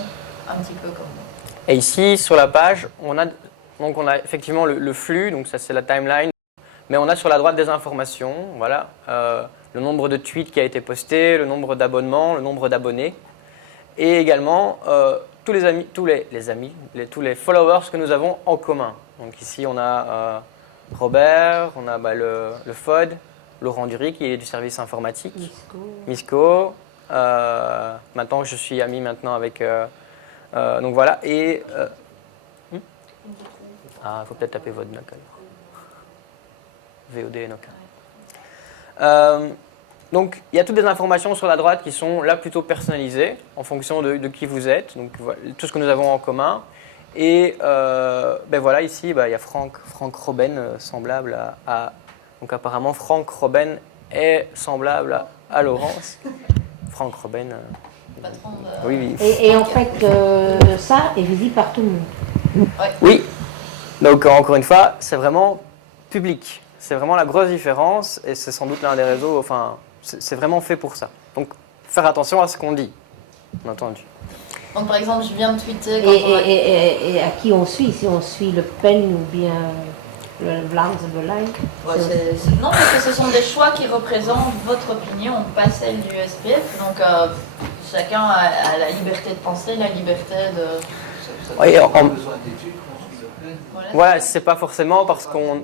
un petit peu comme moi. Et ici, sur la page, on a effectivement le flux, donc ça c'est la timeline, mais on a sur la droite des informations, voilà, le nombre de tweets qui a été posté, le nombre d'abonnements, le nombre d'abonnés, et également tous les followers que nous avons en commun. Donc ici, on a Robert, on a le FOD, Laurent Dury qui est du service informatique, Misco. Maintenant, je suis ami maintenant avec... donc voilà, et... il faut peut-être taper votre NOC alors. VOD et NOC. Donc, il y a toutes les informations sur la droite qui sont là plutôt personnalisées en fonction de qui vous êtes, donc voilà, tout ce que nous avons en commun. Et ben voilà, ici, il y a Franck Robben, semblable à... Donc apparemment, Franck Robben est semblable à Laurence. Franck Robben... Patron de... Oui. Et en fait, ça est visible par tout le monde. Oui. Donc encore une fois, c'est vraiment public. C'est vraiment la grosse différence et c'est sans doute l'un des réseaux, enfin, c'est vraiment fait pour ça. Donc faire attention à ce qu'on dit, bien entendu. Donc par exemple, je viens de tweeter... Et à qui on suit? Si on suit Le Pen ou bien le Vlaams Belang? Non, parce que ce sont des choix qui représentent votre opinion, pas celle du SPF. Donc chacun a la liberté de penser, la liberté de... Oui, on a besoin d'études, on suit Le Pen. Voilà, c'est pas forcément parce qu'on...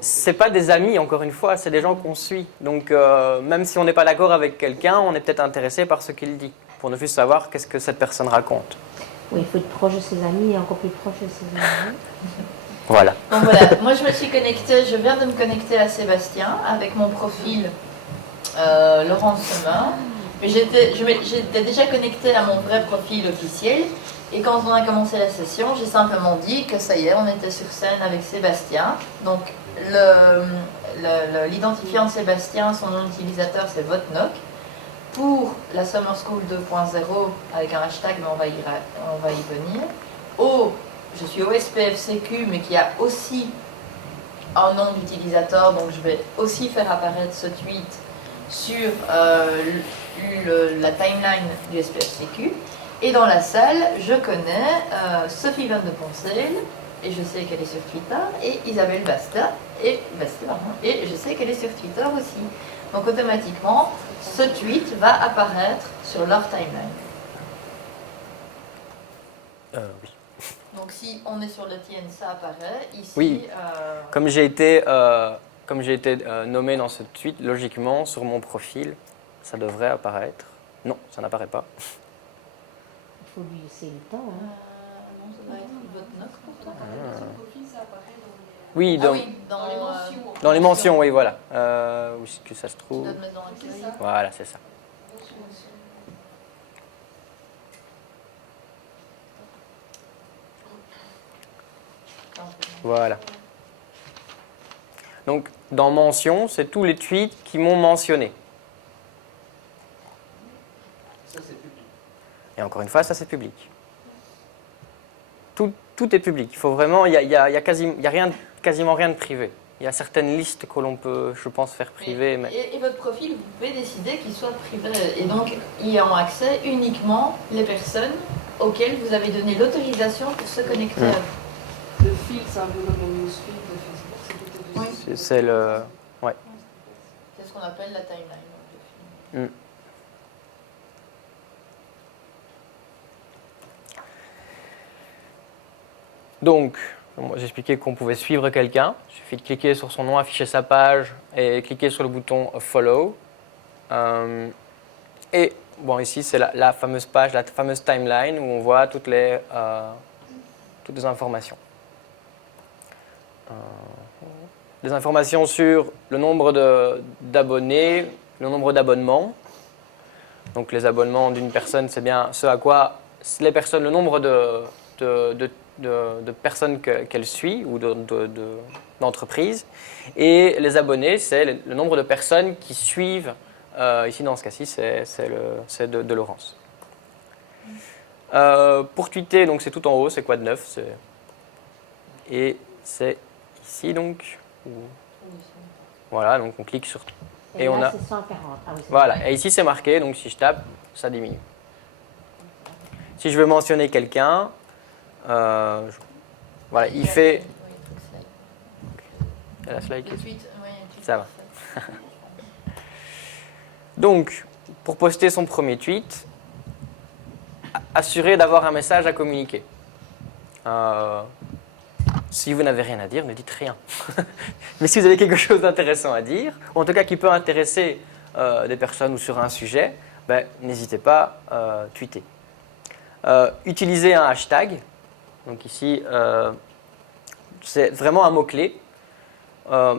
C'est pas des amis, encore une fois, c'est des gens qu'on suit. Donc même si on n'est pas d'accord avec quelqu'un, on est peut-être intéressé par ce qu'il dit, pour ne plus savoir qu'est-ce que cette personne raconte. Oui, il faut être proche de ses amis et encore plus proche de ses amis. Voilà. Donc voilà, moi je viens de me connecter à Sébastien avec mon profil Laurence Sommer. Mais j'étais déjà connectée à mon vrai profil officiel. Et quand on a commencé la session, j'ai simplement dit que ça y est, on était sur scène avec Sébastien. Donc l'identifiant de Sébastien, son nom d'utilisateur, c'est VotNoc. Pour la Summer School 2.0, avec un hashtag, mais on va y venir. Je suis au SPF-CQ, mais qui a aussi un nom d'utilisateur, donc je vais aussi faire apparaître ce tweet sur la timeline du SPF-CQ. Et dans la salle, je connais Sophie Van de Poncel, et je sais qu'elle est sur Twitter, et Isabelle Basta, et je sais qu'elle est sur Twitter aussi. Donc automatiquement, ce tweet va apparaître sur leur timeline. Oui. Donc si on est sur le tien, ça apparaît. Ici, Oui. Comme j'ai été nommé dans ce tweet, logiquement, sur mon profil, ça devrait apparaître. Non, ça n'apparaît pas. Il faut lui laisser le temps. Hein. non, ça doit être votre note pour toi. Sur le profil, ça apparaît dans les... Oui, Ah oui, dans les mentions. dans les mentions, oui, voilà. Où est-ce que ça se Tu trouve? dois te mettre dans la série. Voilà, c'est ça. Voilà. Donc, dans mention, c'est tous les tweets qui m'ont mentionné. Ça, c'est public. Et encore une fois, ça c'est public. Tout est public. Il faut vraiment, il y a quasiment rien de privé. Il y a certaines listes que l'on peut, je pense, faire privées. Mais... Et votre profil, vous pouvez décider qu'il soit privé. Et donc, y ont accès uniquement les personnes auxquelles vous avez donné l'autorisation pour se connecter à vous. Le fil, c'est un peu comme le newsfeed de Facebook, c'est tout est dessus. Oui. C'est le... Ouais. C'est ce qu'on appelle la timeline. donc, le fil. Donc, j'expliquais qu'on pouvait suivre quelqu'un. Il suffit de cliquer sur son nom, afficher sa page et cliquer sur le bouton Follow. Et bon, ici, c'est la fameuse page, la fameuse timeline où on voit toutes les informations. Des informations sur le nombre d'abonnés, le nombre d'abonnements. Donc les abonnements d'une personne, c'est bien ce à quoi les personnes, le nombre de personnes qu'elle suit ou d'entreprises. Et les abonnés, c'est le nombre de personnes qui suivent, ici dans ce cas-ci, c'est de Laurence. Pour tweeter, donc c'est tout en haut, c'est quoi de neuf? Et c'est ici donc. Voilà, donc on clique sur. Et là, on a. c'est 140. Ah oui, Voilà, et ici c'est marqué, donc si je tape, ça diminue. Si je veux mentionner quelqu'un, voilà, il fait. Il y a la slide qui est- Le tweet, oui, un tweet Ça va. parfait. Donc, pour poster son premier tweet, assurez d'avoir un message à communiquer. Si vous n'avez rien à dire, ne dites rien. Mais si vous avez quelque chose d'intéressant à dire, ou en tout cas qui peut intéresser des personnes ou sur un sujet, ben, n'hésitez pas à tweeter. Utilisez un hashtag. Donc ici, c'est vraiment un mot-clé.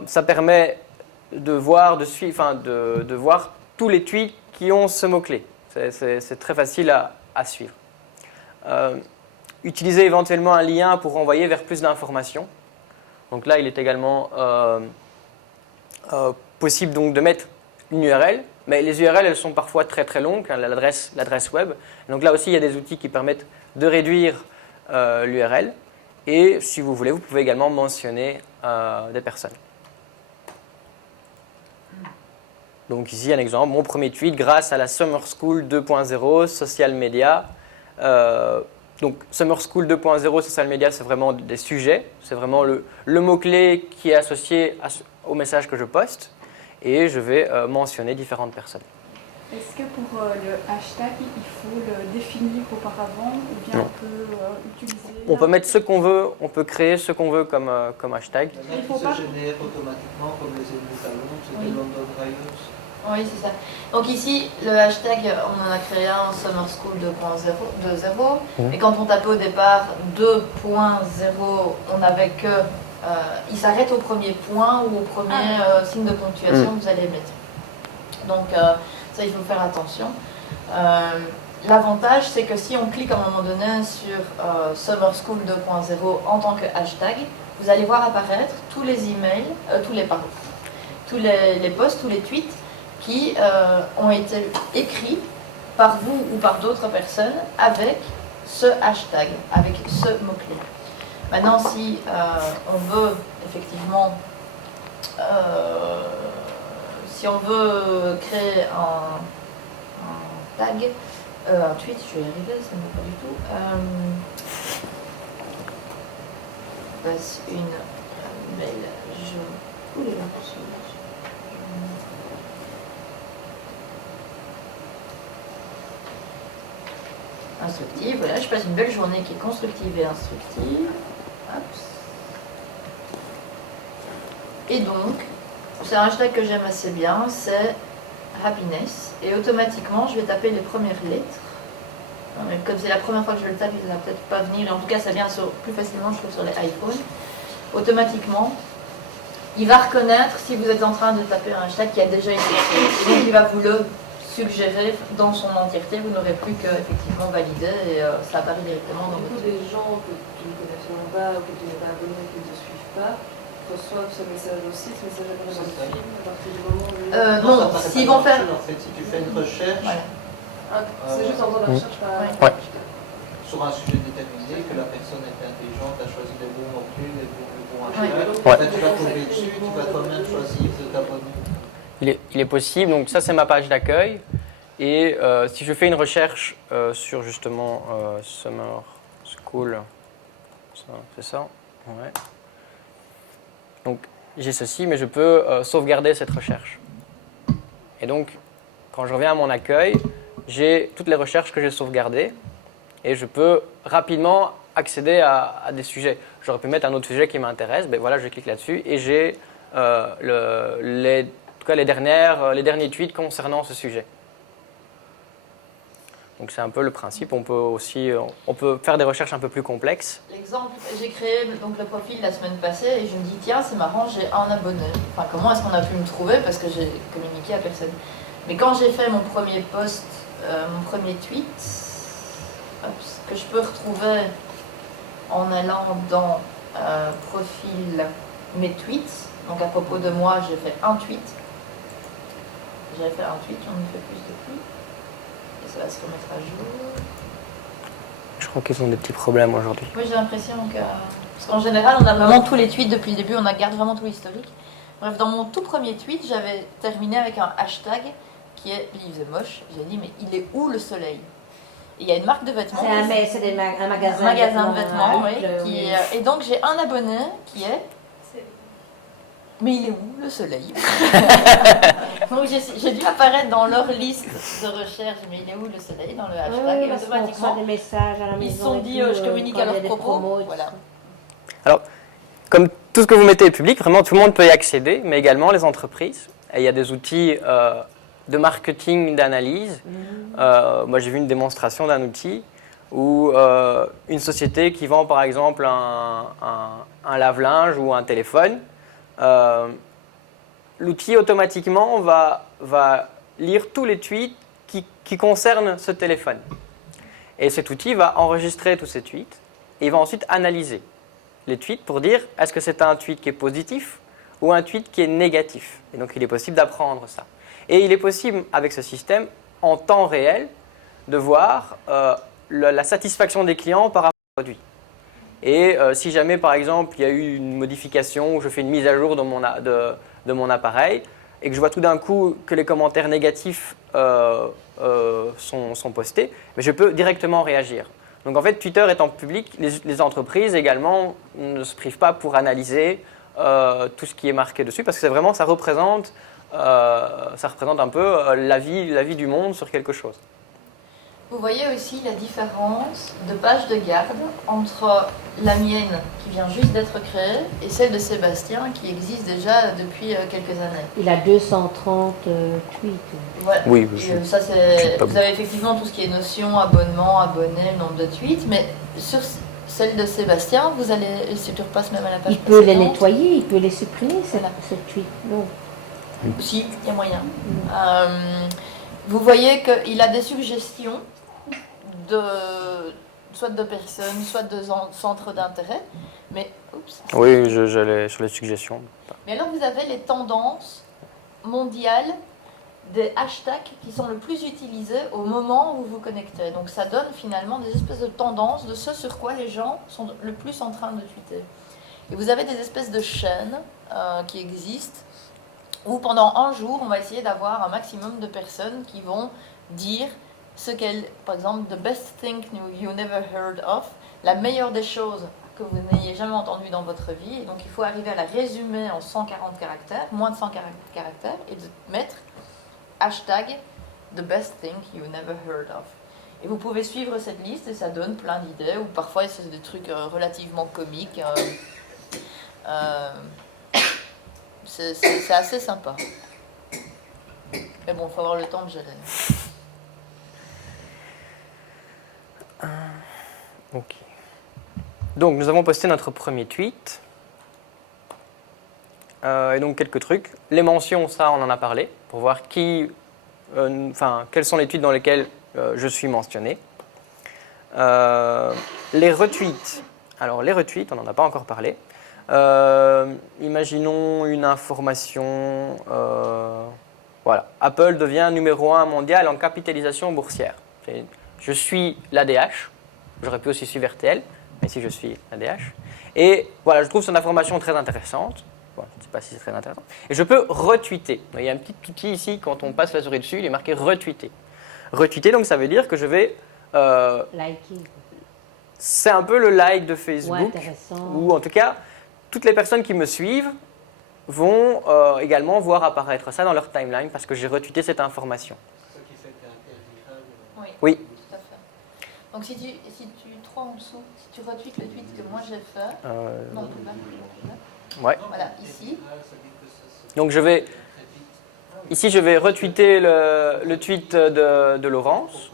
Ça permet de voir, de voir tous les tweets qui ont ce mot-clé. C'est très facile à suivre. Utilisez éventuellement un lien pour renvoyer vers plus d'informations. Donc là, il est également possible donc de mettre une URL, mais les URL, elles sont parfois très très longues, hein, l'adresse web. Donc là aussi, il y a des outils qui permettent de réduire l'URL. Et si vous voulez, vous pouvez également mentionner des personnes. Donc ici, un exemple, mon premier tweet grâce à la Summer School 2.0 Social Media. Donc Summer School 2.0 Social Media, c'est vraiment des sujets. C'est vraiment le mot-clé qui est associé au message que je poste. Et je vais mentionner différentes personnes. Est-ce que pour le hashtag, il faut le définir auparavant ou bien Non. on peut utiliser... On peut mettre ce qu'on veut, on peut créer ce qu'on veut comme hashtag. Il faut se pas- génère automatiquement comme les ennemis talons, c'était Oui. London Riots. Oui, c'est ça. Donc ici, le hashtag, on en a créé un en Summer School 2.0. Et quand on tapait au départ 2.0, on n'avait que... il s'arrête au premier point ou au premier signe de ponctuation que vous allez mettre. Donc ça, il faut faire attention. L'avantage, c'est que si on clique à un moment donné sur Summer School 2.0 en tant que hashtag, vous allez voir apparaître tous les emails, tous les posts, tous les tweets qui ont été écrits par vous ou par d'autres personnes avec ce hashtag, avec ce mot-clé. Maintenant, si on veut effectivement, si on veut créer un tag, un tweet, je vais y arriver, ça ne va pas du tout. Passe une mail. Ouh là là, instructive. Voilà, je passe une belle journée qui est constructive et instructive. Hop. Et donc, c'est un hashtag que j'aime assez bien, c'est happiness. Et automatiquement, je vais taper les premières lettres. Comme c'est la première fois que je le tape, il ne va peut-être pas venir. Et en tout cas, ça vient plus facilement, je trouve, sur les iPhones. Automatiquement, il va reconnaître si vous êtes en train de taper un hashtag qui a déjà été écrit. Et donc, il va vous le suggérer dans son entièreté. Vous n'aurez plus qu'à effectivement valider et ça apparaît directement dans Du coup, votre... des gens que tu ne connais absolument pas ou que tu n'es pas abonné, qui ne te suivent pas, reçoivent ce message aussi, ce message apparaît dans le film à partir du moment où... non, s'ils vont faire... En fait, si tu fais une recherche c'est juste en faisant la recherche par... Ouais. sur un sujet déterminé, que la personne est intelligente, a choisi les bons mots-clés, les bons Ouais. hashtags, Ouais. en fait, tu vas tomber dessus, tu vas toi-même choisir de t'abonner. Il est possible, donc ça c'est ma page d'accueil. Et si je fais une recherche sur justement Summer School, c'est ça, ouais. Donc j'ai ceci, mais je peux sauvegarder cette recherche. Et donc, quand je reviens à mon accueil, j'ai toutes les recherches que j'ai sauvegardées et je peux rapidement accéder à des sujets. J'aurais pu mettre un autre sujet qui m'intéresse, ben voilà, je clique là-dessus et j'ai en tout cas les derniers tweets concernant ce sujet. Donc c'est un peu le principe. On peut faire des recherches un peu plus complexes. L'exemple, j'ai créé donc le profil la semaine passée et je me dis tiens c'est marrant, j'ai un abonné. Enfin comment est-ce qu'on a pu me trouver parce que j'ai communiqué à personne. Mais quand j'ai fait mon premier post, mon premier tweet, que je peux retrouver en allant dans profil mes tweets. Donc à propos de moi, j'ai fait un tweet. J'avais fait un tweet, j'en ai fait plus depuis. Et ça va se remettre à jour. Je crois qu'ils ont des petits problèmes aujourd'hui. Oui, j'ai l'impression que... Parce qu'en général, on a vraiment tous les tweets depuis le début, on garde vraiment tout l'historique. Bref, dans mon tout premier tweet, j'avais terminé avec un hashtag qui est « Leave the moche ». J'ai dit « Mais il est où le soleil ?» Et il y a une marque de vêtements. C'est un magasin. Un magasin de vêtements, oui. Et donc, j'ai un abonné qui est... Mais il est où le soleil? Donc j'ai dû apparaître dans leur liste de recherche, mais il est où le soleil dans le hashtag, et automatiquement des messages à la ils se maison sont et dit tout, je communique à leur propos. Voilà. Alors, comme tout ce que vous mettez est public, vraiment tout le monde peut y accéder, mais également les entreprises. Et il y a des outils de marketing, d'analyse. Moi j'ai vu une démonstration d'un outil où une société qui vend par exemple un lave-linge ou un téléphone, l'outil automatiquement va lire tous les tweets qui concernent ce téléphone. Et cet outil va enregistrer tous ces tweets et il va ensuite analyser les tweets pour dire est-ce que c'est un tweet qui est positif ou un tweet qui est négatif. Et donc il est possible d'apprendre ça. Et il est possible avec ce système en temps réel de voir la satisfaction des clients par rapport au produit. Et si jamais, par exemple, il y a eu une modification ou je fais une mise à jour de mon appareil et que je vois tout d'un coup que les commentaires négatifs sont postés, mais je peux directement réagir. Donc en fait, Twitter étant public, les entreprises également ne se privent pas pour analyser tout ce qui est marqué dessus parce que ça représente un peu la vie du monde sur quelque chose. Vous voyez aussi la différence de page de garde entre la mienne qui vient juste d'être créée et celle de Sébastien qui existe déjà depuis quelques années. Il a 230 tweets. Voilà. Oui, Ça, vous avez effectivement tout ce qui est notion, abonnement, abonné, le nombre de tweets, mais sur celle de Sébastien, vous allez, si tu repasses même à la page Il peut les précédente, nettoyer, il peut les supprimer, ces tweets. Non. Si, il y a moyen. Vous voyez qu'il a des suggestions soit de personnes, soit de centres d'intérêt. Mais, oui, j'allais sur les suggestions. Mais alors vous avez les tendances mondiales des hashtags qui sont le plus utilisés au moment où vous vous connectez. Donc ça donne finalement des espèces de tendances de ce sur quoi les gens sont le plus en train de tweeter. Et vous avez des espèces de chaînes qui existent où pendant un jour, on va essayer d'avoir un maximum de personnes qui vont dire ce qu'elle, par exemple, the best thing you never heard of, la meilleure des choses que vous n'ayez jamais entendues dans votre vie. Et donc il faut arriver à la résumer en 140 caractères, moins de 100 caractères, et de mettre hashtag the best thing you never heard of. Et vous pouvez suivre cette liste et ça donne plein d'idées, ou parfois c'est des trucs relativement comiques. C'est assez sympa. Mais bon, il faut avoir le temps de gérer. Ok. Donc, nous avons posté notre premier tweet. Et donc, quelques trucs. Les mentions, ça, on en a parlé, pour voir quels sont les tweets dans lesquels je suis mentionné. Les retweets. Alors, les retweets, on n'en a pas encore parlé. Imaginons une information. Voilà. Apple devient numéro 1 mondial en capitalisation boursière. Je suis l'ADH. J'aurais pu aussi suivre RTL, mais ici je suis l'ADH. Et voilà, je trouve cette information très intéressante. Bon, je ne sais pas si c'est très intéressant. Et je peux retweeter. Il y a un petit outil ici, quand on passe la souris dessus, il est marqué retweeter. Retweeter, donc ça veut dire que je vais. Liker. C'est un peu le like de Facebook. Ou en tout cas, toutes les personnes qui me suivent vont également voir apparaître ça dans leur timeline parce que j'ai retweeté cette information. Ce qui fait que Oui. Oui. Tout à fait. Donc si tu 3 en dessous, si tu retweets le tweet que moi j'ai fait, non plus bas, Ouais. voilà, ici. Donc ici je vais retweeter le tweet de Laurence.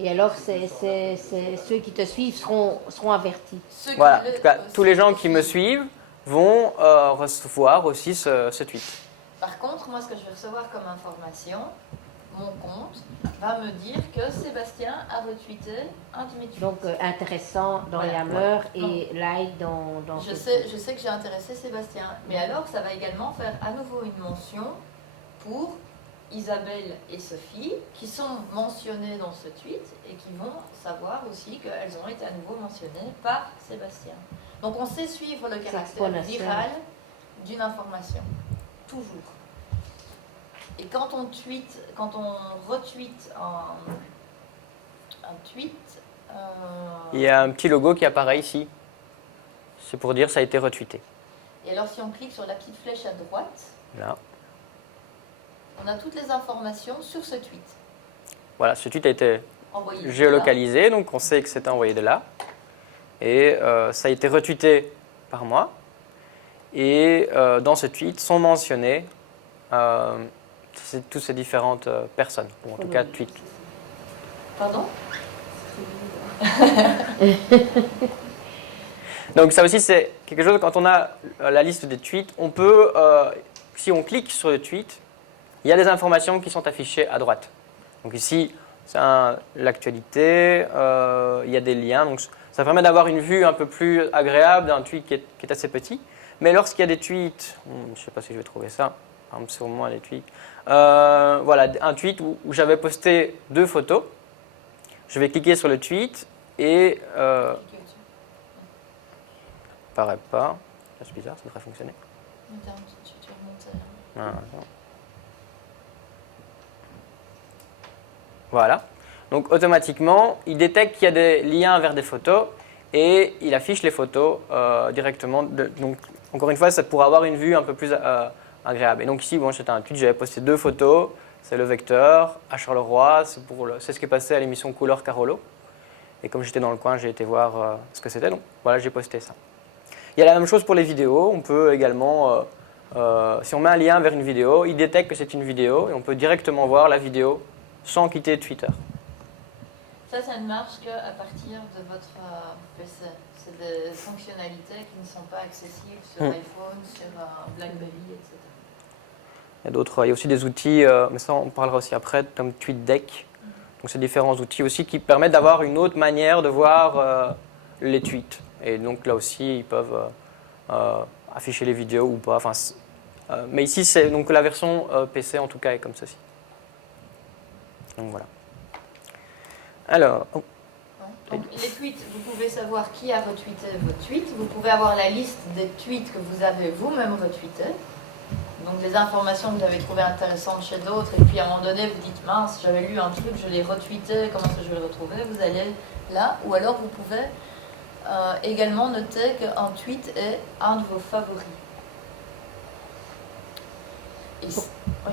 Et alors, ceux qui te suivent seront avertis. Voilà, en tout cas, tous les gens qui me suivent vont recevoir aussi ce tweet. Par contre, moi, ce que je vais recevoir comme information, mon compte va me dire que Sébastien a retweeté un de mes tweets. Donc, intéressant dans Voilà. Yammer et like dans je sais que j'ai intéressé Sébastien. Mais alors, ça va également faire à nouveau une mention pour Isabelle et Sophie, qui sont mentionnées dans ce tweet et qui vont savoir aussi qu'elles ont été à nouveau mentionnées par Sébastien. Donc on sait suivre le caractère viral d'une information, toujours. Et quand on retweet un tweet... Il y a un petit logo qui apparaît ici. C'est pour dire ça a été retweeté. Et alors si on clique sur la petite flèche à droite, Là. on a toutes les informations sur ce tweet. Voilà, ce tweet a été Envoyé géolocalisé, donc on sait que c'était envoyé de là. Et ça a été retweeté par moi. Et dans ce tweet sont mentionnées toutes ces différentes personnes, ou en tout cas tweets. Pardon? Donc ça aussi c'est quelque chose, quand on a la liste des tweets, on peut, si on clique sur le tweet, il y a des informations qui sont affichées à droite. Donc ici, c'est l'actualité, il y a des liens, donc ça permet d'avoir une vue un peu plus agréable d'un tweet qui est assez petit. Mais lorsqu'il y a des tweets, je ne sais pas si je vais trouver ça, par exemple sur moi les tweets, voilà, un tweet où j'avais posté 2 photos, je vais cliquer sur le tweet et... paraît pas, c'est bizarre, ça devrait fonctionner. Voilà. Donc automatiquement, il détecte qu'il y a des liens vers des photos et il affiche les photos directement. Donc encore une fois, ça pourra avoir une vue un peu plus agréable. Et donc ici, bon, c'était un tweet, j'avais posté 2 photos. C'est le vecteur à Charleroi, c'est ce qui est passé à l'émission Couleur Carolo. Et comme j'étais dans le coin, j'ai été voir ce que c'était. Donc voilà, j'ai posté ça. Il y a la même chose pour les vidéos. On peut également, si on met un lien vers une vidéo, il détecte que c'est une vidéo et on peut directement voir la vidéo sans quitter Twitter. Ça ne marche qu'à partir de votre PC. C'est des fonctionnalités qui ne sont pas accessibles sur iPhone, sur BlackBerry, etc. Il y a aussi des outils, mais ça on parlera aussi après, comme TweetDeck. Donc c'est différents outils aussi qui permettent d'avoir une autre manière de voir les tweets. Et donc là aussi, ils peuvent afficher les vidéos ou pas. Enfin, mais ici, c'est donc la version PC en tout cas est comme ceci. Donc voilà. Alors. Donc, les tweets, vous pouvez savoir qui a retweeté vos tweets. Vous pouvez avoir la liste des tweets que vous avez vous-même retweetés. Donc des informations que vous avez trouvées intéressantes chez d'autres. Et puis à un moment donné, vous dites mince, j'avais lu un truc, je l'ai retweeté, comment est-ce que je vais le retrouver? Vous allez là. Ou alors vous pouvez également noter qu'un tweet est un de vos favoris. Et, oui.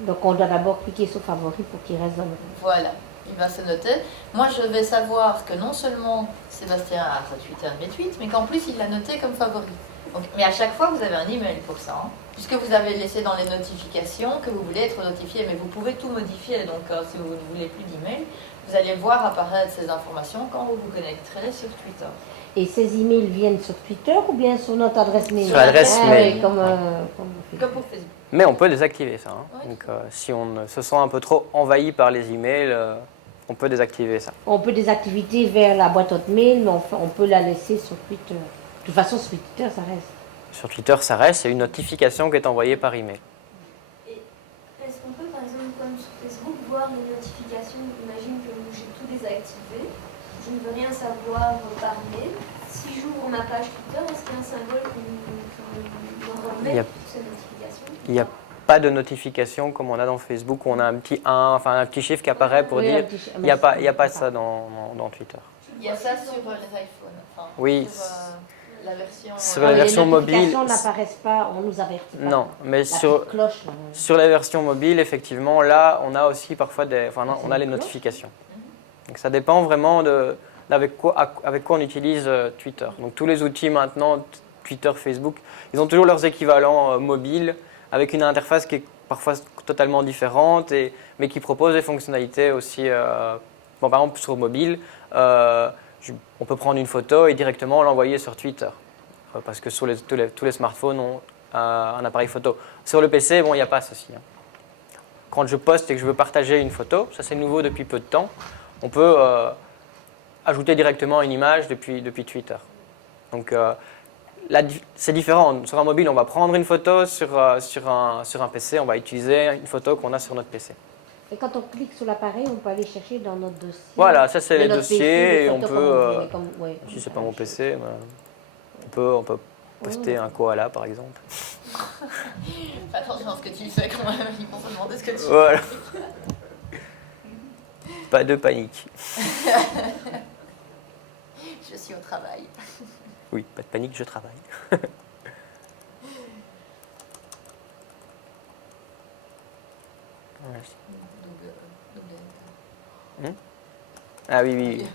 Donc on doit d'abord cliquer sur favori pour qu'il reste dans le... Voilà. il va se noter. Moi, je vais savoir que non seulement Sébastien a retweeté un de mes tweets, mais qu'en plus, il l'a noté comme favori. Donc, mais à chaque fois, vous avez un email pour ça, hein, puisque vous avez laissé dans les notifications que vous voulez être notifié, mais vous pouvez tout modifier. Donc, si vous ne voulez plus d'email, vous allez voir apparaître ces informations quand vous vous connecterez sur Twitter. Et ces emails viennent sur Twitter ou bien sur notre adresse mail? Sur l'adresse mail. Oui, comme Comme pour Facebook. Mais on peut désactiver ça. Hein. Oui. Donc, si on se sent un peu trop envahi par les emails, on peut désactiver ça. On peut des activités vers la boîte hotmail, mais on peut la laisser sur Twitter. De toute façon, sur Twitter, ça reste. Sur Twitter, ça reste, c'est une notification qui est envoyée par email. Et est-ce qu'on peut, par exemple, comme sur Facebook, voir les notifications? Imagine que j'ai tout désactivé, je ne veux rien savoir par email. Si j'ouvre ma page Twitter, est-ce qu'il y a un symbole qui me remet toutes ces notifications? Il n'y a pas de notification comme on a dans Facebook où on a un petit 1, enfin un petit chiffre qui apparaît pour dire. Il n'y a pas ça dans Twitter. Il y a ça sur les iPhones. Enfin, Oui. Sur la version, sur la version mobile. Les notifications n'apparaissent pas, on nous avertit pas. Non, mais La petite cloche, là. sur la version mobile, effectivement, là, on a aussi parfois on a les notifications. Donc ça dépend vraiment avec quoi on utilise Twitter. Donc tous les outils maintenant, Twitter, Facebook, ils ont toujours leurs équivalents mobiles avec une interface qui est parfois totalement différente, mais qui propose des fonctionnalités aussi. Par exemple, sur mobile, on peut prendre une photo et directement l'envoyer sur Twitter. Parce que tous les smartphones ont un appareil photo. Sur le PC, il n'y a pas ceci. Hein. Quand je poste et que je veux partager une photo, ça c'est nouveau depuis peu de temps, on peut ajouter directement une image depuis Twitter. Donc c'est différent. Sur un mobile, on va prendre une photo, sur un PC, on va utiliser une photo qu'on a sur notre PC. Et quand on clique sur l'appareil, on peut aller chercher dans notre dossier. Voilà, ça c'est les notre dossiers PC, et on peut, ouais, si c'est pas mon PC, on peut poster un koala par exemple. Fais attention à ce que tu fais quand même, ils vont se demander ce que tu fais. Voilà. Pas de panique. Je suis au travail. Oui, pas de panique, je travaille. Ah oui.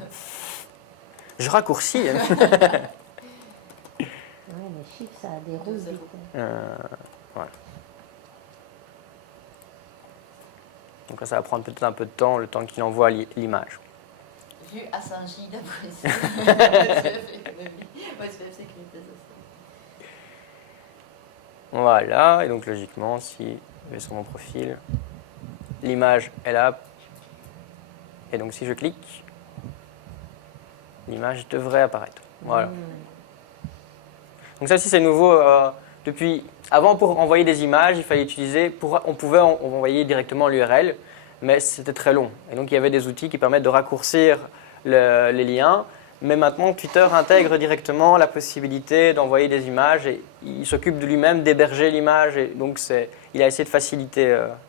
Je raccourcis. Ouais, les chiffres, ça déroule vite. Voilà. Donc là, ça va prendre peut-être un peu de temps, le temps qu'il envoie l'image. Vu à Saint-Gilles d'Abrissé. Voilà, et donc logiquement, si je vais sur mon profil, l'image est là. Et donc si je clique, l'image devrait apparaître. Voilà. Donc ça aussi c'est nouveau. Avant, pour envoyer des images, il fallait on pouvait envoyer directement l'URL, mais c'était très long. Et donc il y avait des outils qui permettent de raccourcir les liens. Mais maintenant, Twitter intègre directement la possibilité d'envoyer des images et il s'occupe de lui-même d'héberger l'image. Et donc il a essayé de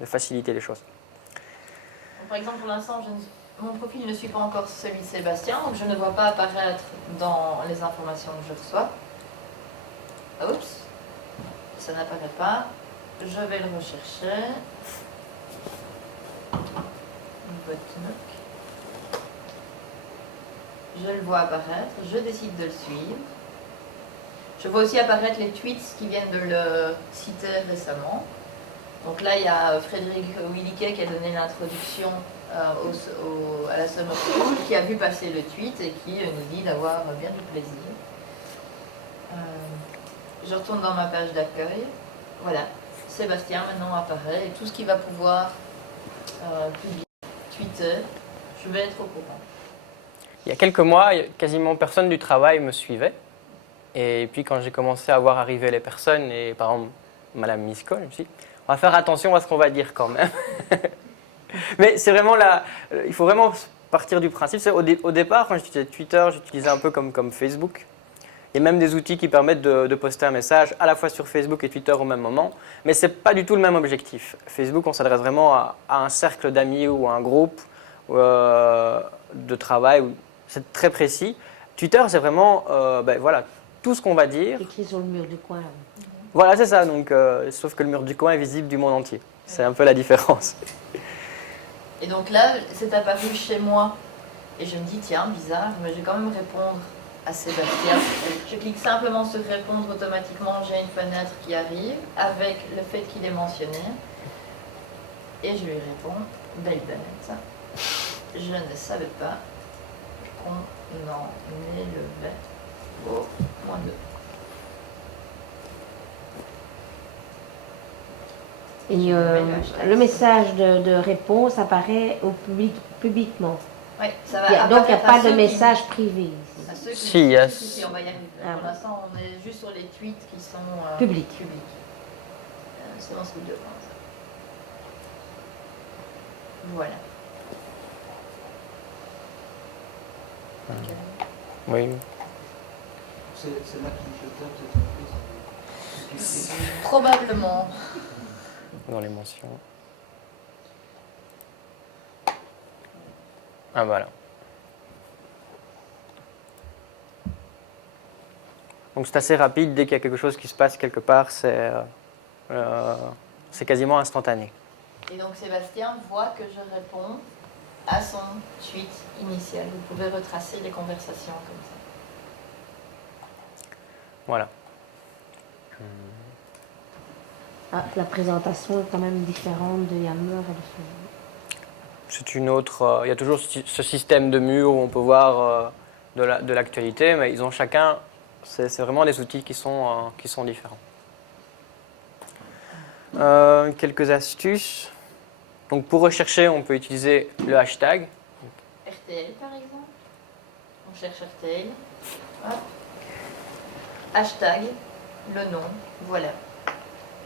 faciliter les choses. Par exemple, pour l'instant, mon profil ne suit pas encore celui de Sébastien, donc je ne vois pas apparaître dans les informations que je reçois. Oups, ça n'apparaît pas. Je vais le rechercher. Je le vois apparaître, je décide de le suivre. Je vois aussi apparaître les tweets qui viennent de le citer récemment. Donc là, il y a Frédéric Williquet qui a donné l'introduction à la Summer School, qui a vu passer le tweet et qui nous dit d'avoir bien du plaisir. Je retourne dans ma page d'accueil. Voilà, Sébastien maintenant apparaît et tout ce qu'il va pouvoir publier, Twitter, je vais être au courant. Il y a quelques mois, quasiment personne du travail me suivait. Et puis quand j'ai commencé à voir arriver les personnes, et par exemple Madame Miscol, je me suis dit, on va faire attention à ce qu'on va dire quand même. Mais c'est vraiment il faut vraiment partir du principe. Au départ, quand j'utilisais Twitter, j'utilisais un peu comme Facebook. Il y a même des outils qui permettent de poster un message à la fois sur Facebook et Twitter au même moment. Mais ce n'est pas du tout le même objectif. Facebook, on s'adresse vraiment à un cercle d'amis ou à un groupe de travail. C'est très précis. Twitter, c'est vraiment voilà, tout ce qu'on va dire. Écrit sur le mur du coin. Voilà, c'est ça. Donc, sauf que le mur du coin est visible du monde entier. C'est un peu la différence. Et donc là, c'est apparu chez moi. Et je me dis, tiens, bizarre, mais je vais quand même répondre à Sébastien. Je clique simplement sur répondre automatiquement, j'ai une fenêtre qui arrive avec le fait qu'il est mentionné. Et je lui réponds, belle planète. Je ne savais pas qu'on en élevait au moins 2. Et le message de réponse apparaît au publiquement. Oui, ça va. Donc il n'y a pas de message privé. Si, yes. Si, on va y arriver. Pour l'instant, on est juste sur les tweets qui sont publics. C'est dans ce bout de voilà. Oui. C'est là que le peut-être. Probablement. Dans les mentions. Ah voilà. Donc c'est assez rapide, dès qu'il y a quelque chose qui se passe quelque part, c'est quasiment instantané. Et donc Sébastien voit que je réponds à son tweet initial. Vous pouvez retracer les conversations comme ça. Voilà. Ah, la présentation est quand même différente de Yammer et de Facebook. C'est une autre. Il y a toujours ce système de mur où on peut voir de l'actualité, mais ils ont chacun. C'est vraiment des outils qui sont différents. Quelques astuces. Donc pour rechercher, on peut utiliser le hashtag. RTL par exemple. On cherche RTL. Hop. Hashtag, le nom, voilà.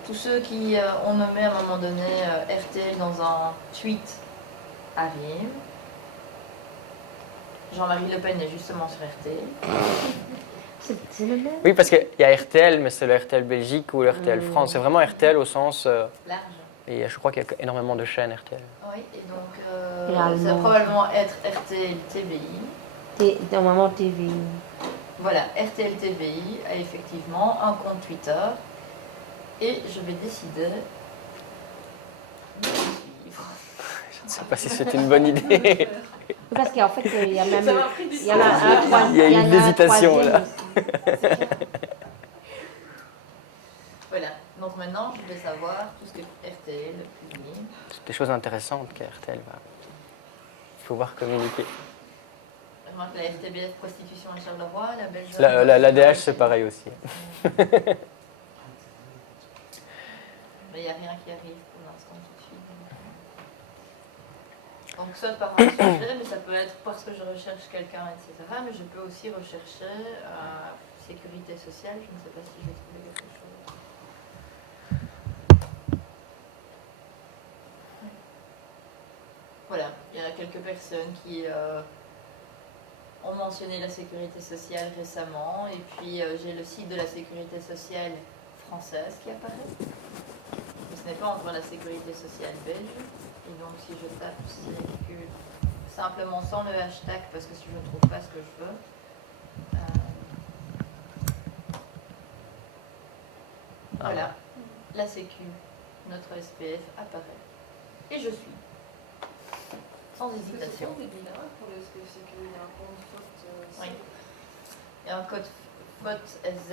Tous ceux qui ont nommé à un moment donné RTL dans un tweet arrivent. Jean-Marie Le Pen est justement sur RTL. C'est le même. Oui, parce qu'il y a RTL, mais c'est le RTL Belgique ou le RTL France. C'est vraiment RTL au sens... large. Et je crois qu'il y a énormément de chaînes RTL. Oui, et donc ça va probablement être RTL TVI. Normalement TVI. Voilà, RTL TVI a effectivement un compte Twitter. Et je vais décider de le suivre. Je ne sais pas si c'est une bonne idée. Parce qu'en fait, il y a même... Il y a une hésitation là. Voilà, donc maintenant je vais savoir tout ce que RTL publie. C'est des choses intéressantes que RTL va pouvoir communiquer. Je remarque la RTBF Prostitution à Charleroi, la Belgique. L'ADH c'est pareil aussi. Mais il n'y a rien qui arrive pour l'instant tout de suite. Donc soit par un sujet, mais ça peut être parce que je recherche quelqu'un, etc. Mais je peux aussi rechercher sécurité sociale. Je ne sais pas si je vais trouver quelque chose. Voilà, il y a quelques personnes qui ont mentionné la sécurité sociale récemment. Et puis j'ai le site de la sécurité sociale française qui apparaît. Mais ce n'est pas encore la sécurité sociale belge. Et donc si je tape sécu simplement sans le hashtag, parce que si je ne trouve pas ce que je veux, voilà, la sécu, notre SPF apparaît. Et je suis. Sans hésitation. Pour le SPF, il y a un compte faute. Oui. Il y a un code faute SZ,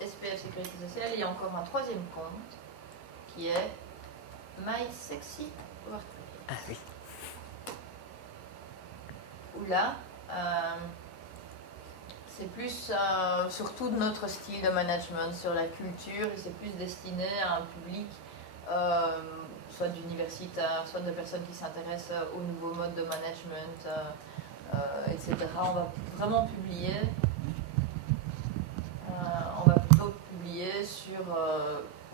SPF Sécurité Sociale, et il y a encore un troisième compte qui est MySexy WordPress. Ah oui. Où là, c'est plus surtout de notre style de management sur la culture, et c'est plus destiné à un public soit d'universitaires, soit de personnes qui s'intéressent aux nouveaux modes de management, etc. On va vraiment publier, sur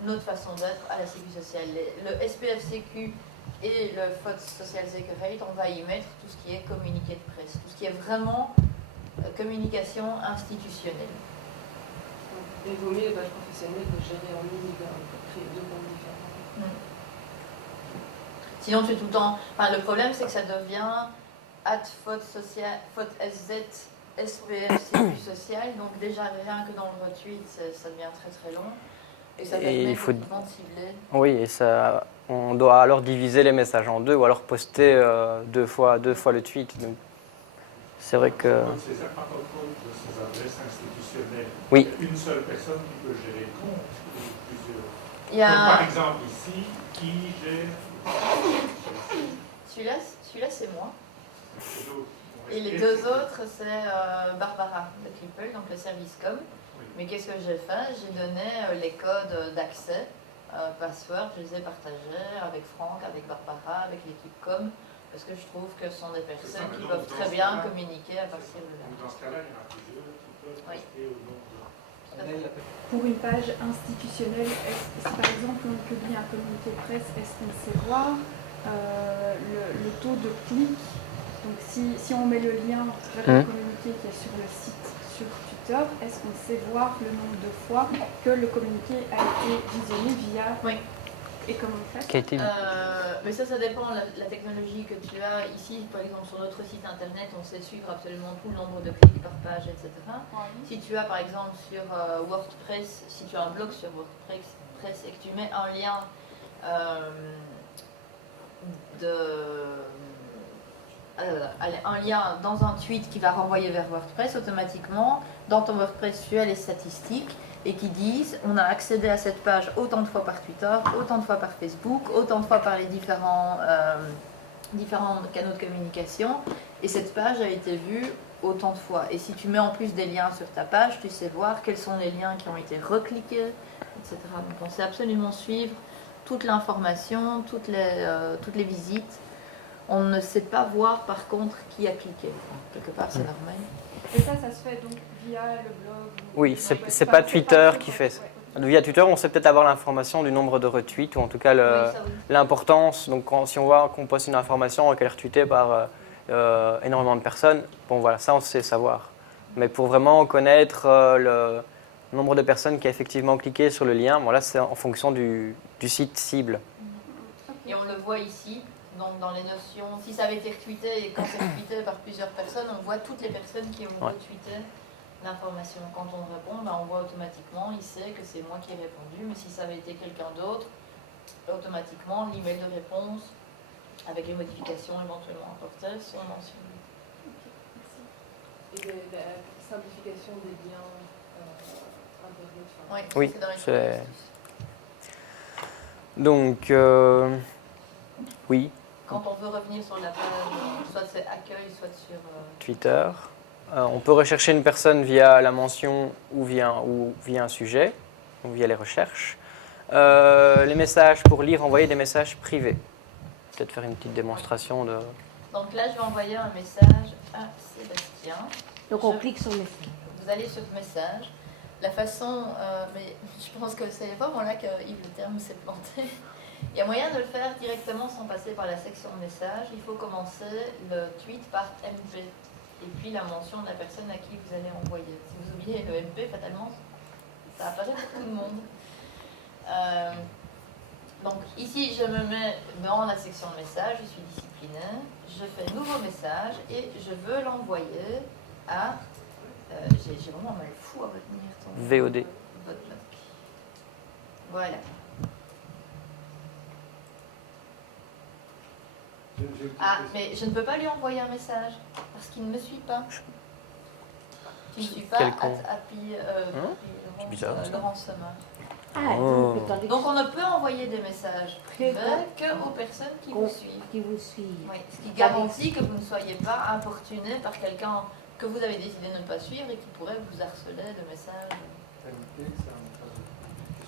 notre façon d'être à la Sécu sociale. Le SPF Sécu et le FOT Social Security, on va y mettre tout ce qui est communiqué de presse, tout ce qui est vraiment communication institutionnelle. Il vaut mieux les pages professionnelles de gérer en ligne, de créer deux comptes différents. Sinon, tu es tout le temps. Enfin, le problème, c'est que ça devient @FOTSZ SPF Sécu Social. Donc, déjà, rien que dans le retweet, ça devient très très long. Et ça permet il faut effectivement de cibler. Oui, et ça, on doit alors diviser les messages en deux ou alors poster deux fois le tweet. Donc, c'est vrai que... Ces appareils de ces adresses institutionnelles, oui. il y a une seule personne qui peut gérer le compte ou plusieurs. Il y a... Donc, par exemple ici, qui gère Celui-là c'est moi. Et les deux autres, c'est Barbara de Clipple, donc le service com. Oui. Mais qu'est-ce que j'ai fait? J'ai donné les codes d'accès, password, je les ai partagés avec Franck, avec Barbara, avec l'équipe com, parce que je trouve que ce sont des personnes qui peuvent très bien communiquer à partir de là. Dans ce cas-là, il y en a plusieurs qui peuvent rester au nom de... Pour une page institutionnelle, si par exemple on publie un communiqué de presse, est-ce qu'on sait voir le taux de clic? Donc si on met le lien vers le communiqué qui est sur le site, sur Twitter, est-ce qu'on sait voir le nombre de fois que le communiqué a été visionné via... Oui. Et comment on fait? Mais ça dépend de la technologie que tu as. Ici, par exemple, sur notre site internet, on sait suivre absolument tout le nombre de clics par page, etc. Si tu as, par exemple, sur WordPress, si tu as un blog sur WordPress et que tu mets un lien un lien dans un tweet qui va renvoyer vers WordPress, automatiquement, dans ton WordPress, tu as les statistiques et qui disent on a accédé à cette page autant de fois par Twitter, autant de fois par Facebook, autant de fois par les différents canaux de communication, et cette page a été vue autant de fois. Et si tu mets en plus des liens sur ta page, tu sais voir quels sont les liens qui ont été recliqués, etc. Donc on sait absolument suivre toute l'information, toutes les visites. On ne sait pas voir par contre qui a cliqué. Quelque part, c'est normal. Et ça se fait donc via le blog? Oui, c'est pas Twitter qui fait ça. Via Twitter, on sait peut-être avoir l'information du nombre de retweets, ou en tout cas l'importance. Donc si on voit qu'on poste une information et qu'elle est retweetée par énormément de personnes, bon voilà, ça on sait savoir. Mais pour vraiment connaître le nombre de personnes qui a effectivement cliqué sur le lien, bon là c'est en fonction du site cible. Et on le voit ici. Donc dans les notions, si ça avait été retweeté et quand c'est retweeté par plusieurs personnes, on voit toutes les personnes qui ont retweeté l'information. Quand on répond, on voit automatiquement, il sait que c'est moi qui ai répondu, mais si ça avait été quelqu'un d'autre, automatiquement l'email de réponse avec les modifications éventuellement apportées sont mentionnés. Et la simplification des liens internet. Oui, c'est... Donc, oui. Quand on veut revenir sur la page, soit c'est accueil, soit sur Twitter. On peut rechercher une personne via la mention ou via un sujet, ou via les recherches. Les messages, pour lire, envoyer des messages privés. Peut-être faire une petite démonstration de... Donc là, je vais envoyer un message à Sébastien. Donc on clique sur message. Vous allez sur message. La façon, mais je pense que c'est vraiment là que Yves Le Terme s'est planté. Il y a moyen de le faire directement sans passer par la section de message. Il faut commencer le tweet par MP et puis la mention de la personne à qui vous allez envoyer. Si vous oubliez le MP, fatalement, ça apparaît pour tout le monde. Donc ici, je me mets dans la section de message, je suis disciplinée, je fais nouveau message et je veux l'envoyer à... j'ai vraiment mal fou à retenir ton... VOD. Votre bloc. Voilà. Ah, mais je ne peux pas lui envoyer un message parce qu'il ne me suit pas. Tu ne suis pas Happy Laurent Sommer. Donc on ne peut envoyer des messages privés que aux personnes qui vous suivent. Oui, ce qui garantit que vous ne soyez pas importuné par quelqu'un que vous avez décidé de ne pas suivre et qui pourrait vous harceler de messages.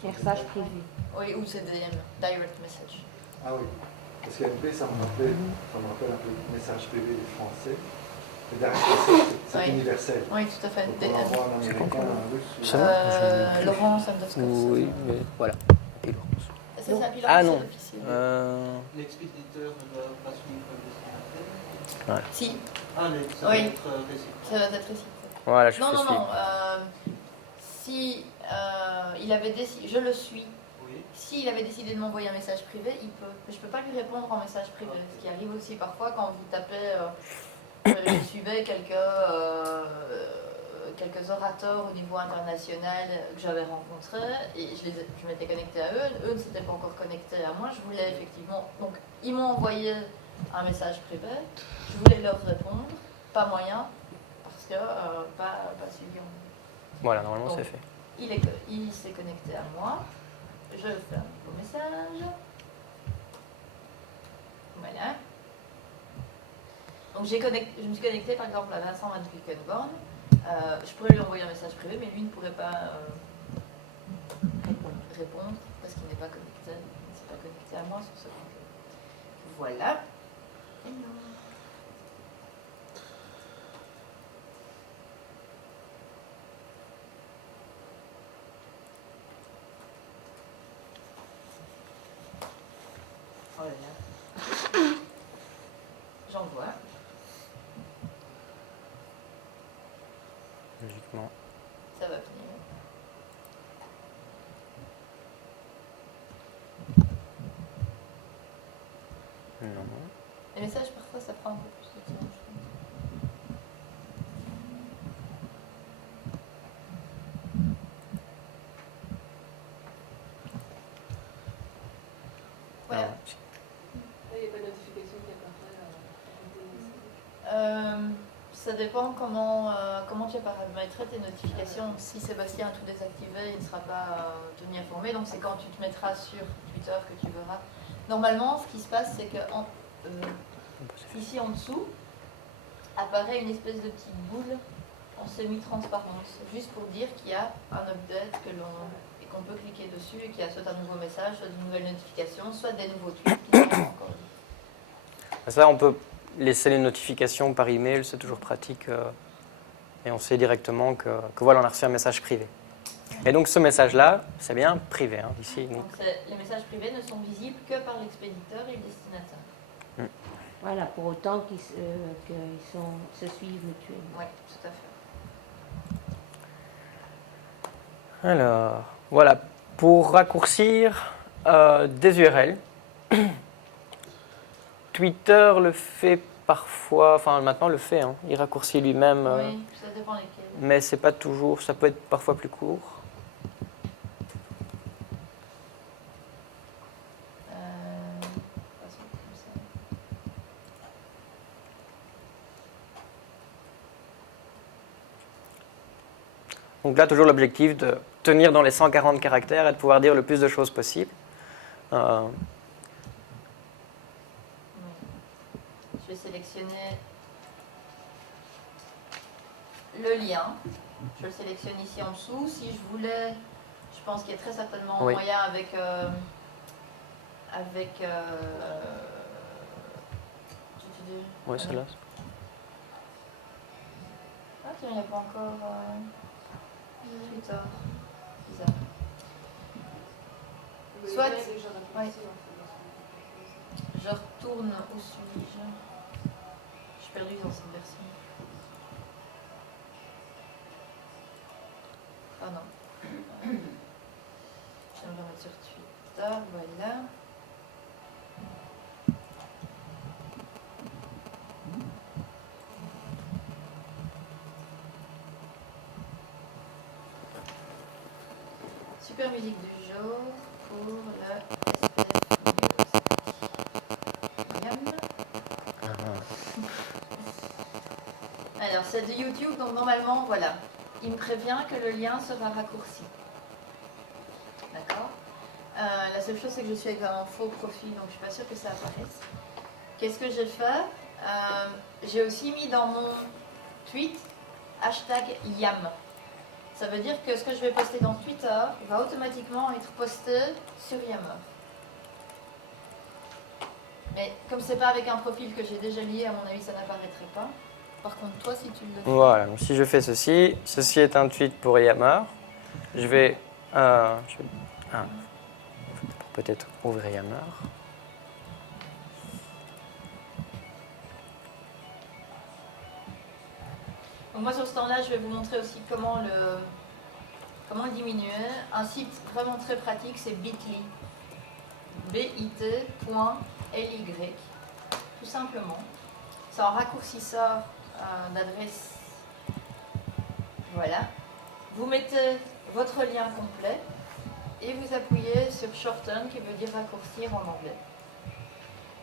Message privé. Oui, ou c'est des direct message. Ah oui. Parce qu'MP, ça me rappelle un peu le message privé des Français. Le direct message, c'est universel. Oui, tout à fait. Donc on envoie un Américain, un Russe. Laurent Sandowski. Oui, mais voilà. Et Laurent. Ah non. L'expéditeur ne doit pas suivre le destinataire. Si. Ah, ça doit être réciproque. Ça doit être réciproque. Voilà, je non. suis. Si il avait décidé, je le suis. S'il avait décidé de m'envoyer un message privé, il peut. Mais je ne peux pas lui répondre en message privé. Ce qui arrive aussi parfois quand vous tapez, je suivais quelques quelques orateurs au niveau international que j'avais rencontrés et je m'étais connectée à eux. Eux ne s'étaient pas encore connectés à moi. Je voulais effectivement. Donc, ils m'ont envoyé un message privé. Je voulais leur répondre. Pas moyen, parce que pas suivi en. Voilà, normalement Donc, c'est fait. il s'est connecté à moi. Je fais un nouveau message. Voilà. Donc je me suis connectée par exemple à Vincent Van Quickenborn. Je pourrais lui envoyer un message privé, mais lui ne pourrait pas répondre parce qu'il n'est pas connecté. Il ne s'est pas connecté à moi sur ce compte. Voilà. Oh là là. J'envoie. Logiquement. Ça va venir. Non. Les messages, parfois, ça prend un peu plus de temps. Je pense. Voilà. Il n'y a pas de notification qui apparaît Ça dépend comment tu as paramétré tes notifications. Si Sébastien a tout désactivé, il ne sera pas tenu informé. Donc c'est quand tu te mettras sur Twitter que tu verras. Normalement, ce qui se passe, c'est que ici en dessous apparaît une espèce de petite boule en semi-transparence, juste pour dire qu'il y a un update et qu'on peut cliquer dessus et qu'il y a soit un nouveau message, soit une nouvelle notification, soit des nouveaux tweets qui sont encore dit. Ça, on peut laisser les notifications par email, c'est toujours pratique. Et on sait directement que voilà, on a reçu un message privé. Et donc ce message-là, c'est bien privé, hein, ici. Donc les messages privés ne sont visibles que par l'expéditeur et le destinataire. Voilà, pour autant qu'ils se suivent mutuellement. Oui, tout à fait. Alors, voilà, pour raccourcir des URL, Twitter le fait parfois, enfin maintenant le fait, hein, il raccourcit lui-même. Oui, ça dépend lesquels. Mais c'est pas toujours, ça peut être parfois plus court. Donc là, toujours l'objectif de tenir dans les 140 caractères et de pouvoir dire le plus de choses possible. Je vais sélectionner le lien. Je le sélectionne ici en dessous. Si je voulais, je pense qu'il y a très certainement un moyen avec oui, celle-là. Ah tiens, il n'y a pas encore Twitter. Bizarre. Soit, oui. Je retourne où suis-je? Je suis perdue dans cette version. Ah non. Je vais me remettre sur Twitter, voilà. Super musique du jour pour le Alors c'est de YouTube, donc normalement, voilà, il me prévient que le lien sera raccourci. D'accord. La seule chose, c'est que je suis avec un faux profil, donc je ne suis pas sûre que ça apparaisse. Qu'est-ce que j'ai fait? J'ai aussi mis dans mon tweet #YAM. Ça veut dire que ce que je vais poster dans Twitter va automatiquement être posté sur Yammer. Mais comme c'est pas avec un profil que j'ai déjà lié, à mon avis, ça n'apparaîtrait pas. Par contre, toi, si tu le fais... Voilà, donc si je fais ceci, ceci est un tweet pour Yammer. Je vais peut-être ouvrir Yammer. Donc moi, sur ce temps-là, je vais vous montrer aussi comment le diminuer. Un site vraiment très pratique, c'est Bitly. bit.ly. Tout simplement. C'est un raccourcisseur d'adresse. Voilà. Vous mettez votre lien complet et vous appuyez sur Shorten, qui veut dire raccourcir en anglais.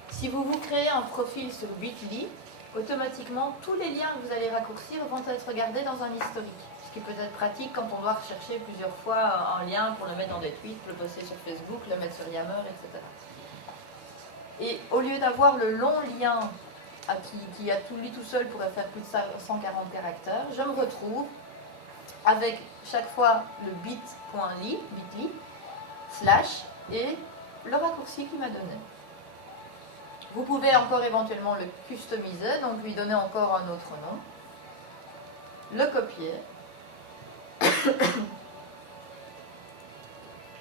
Si vous vous créez un profil sur Bitly, automatiquement, tous les liens que vous allez raccourcir vont être regardés dans un historique. Ce qui peut être pratique quand on doit rechercher plusieurs fois un lien pour le mettre dans des tweets, le poster sur Facebook, le mettre sur Yammer, etc. Et au lieu d'avoir le long lien qui a lui tout seul pourrait faire plus de 140 caractères, je me retrouve avec chaque fois le bit.ly, / et le raccourci qu'il m'a donné. Vous pouvez encore éventuellement le customiser, donc lui donner encore un autre nom, le copier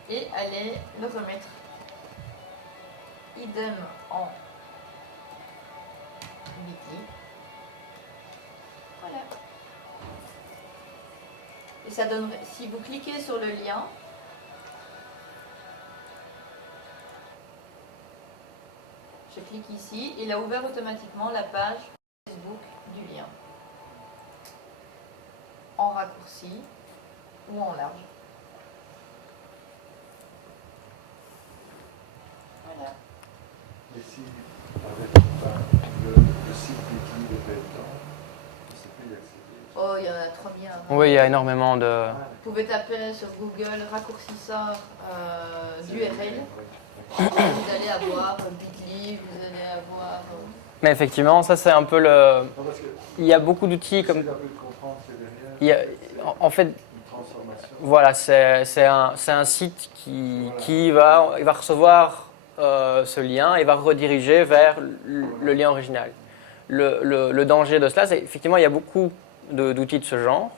et aller le remettre idem en Bitly. Voilà. Et ça donnerait, si vous cliquez sur le lien, je clique ici, il a ouvert automatiquement la page Facebook du lien. En raccourci ou en large. Voilà. Et si, avec le site Bitly de Beltan, je ne sais plus y accéder. Oh, il y en a trop bien. Oui, il y a énormément de... Vous pouvez taper sur Google raccourcisseur d'URL. Vous allez avoir Bitly, vous allez avoir... Mais effectivement, ça c'est un peu le... Il y a beaucoup d'outils comme... Il y a... En fait, voilà, c'est un site qui va recevoir ce lien et va rediriger vers le lien original. Le danger de cela, c'est effectivement il y a beaucoup d'outils de ce genre.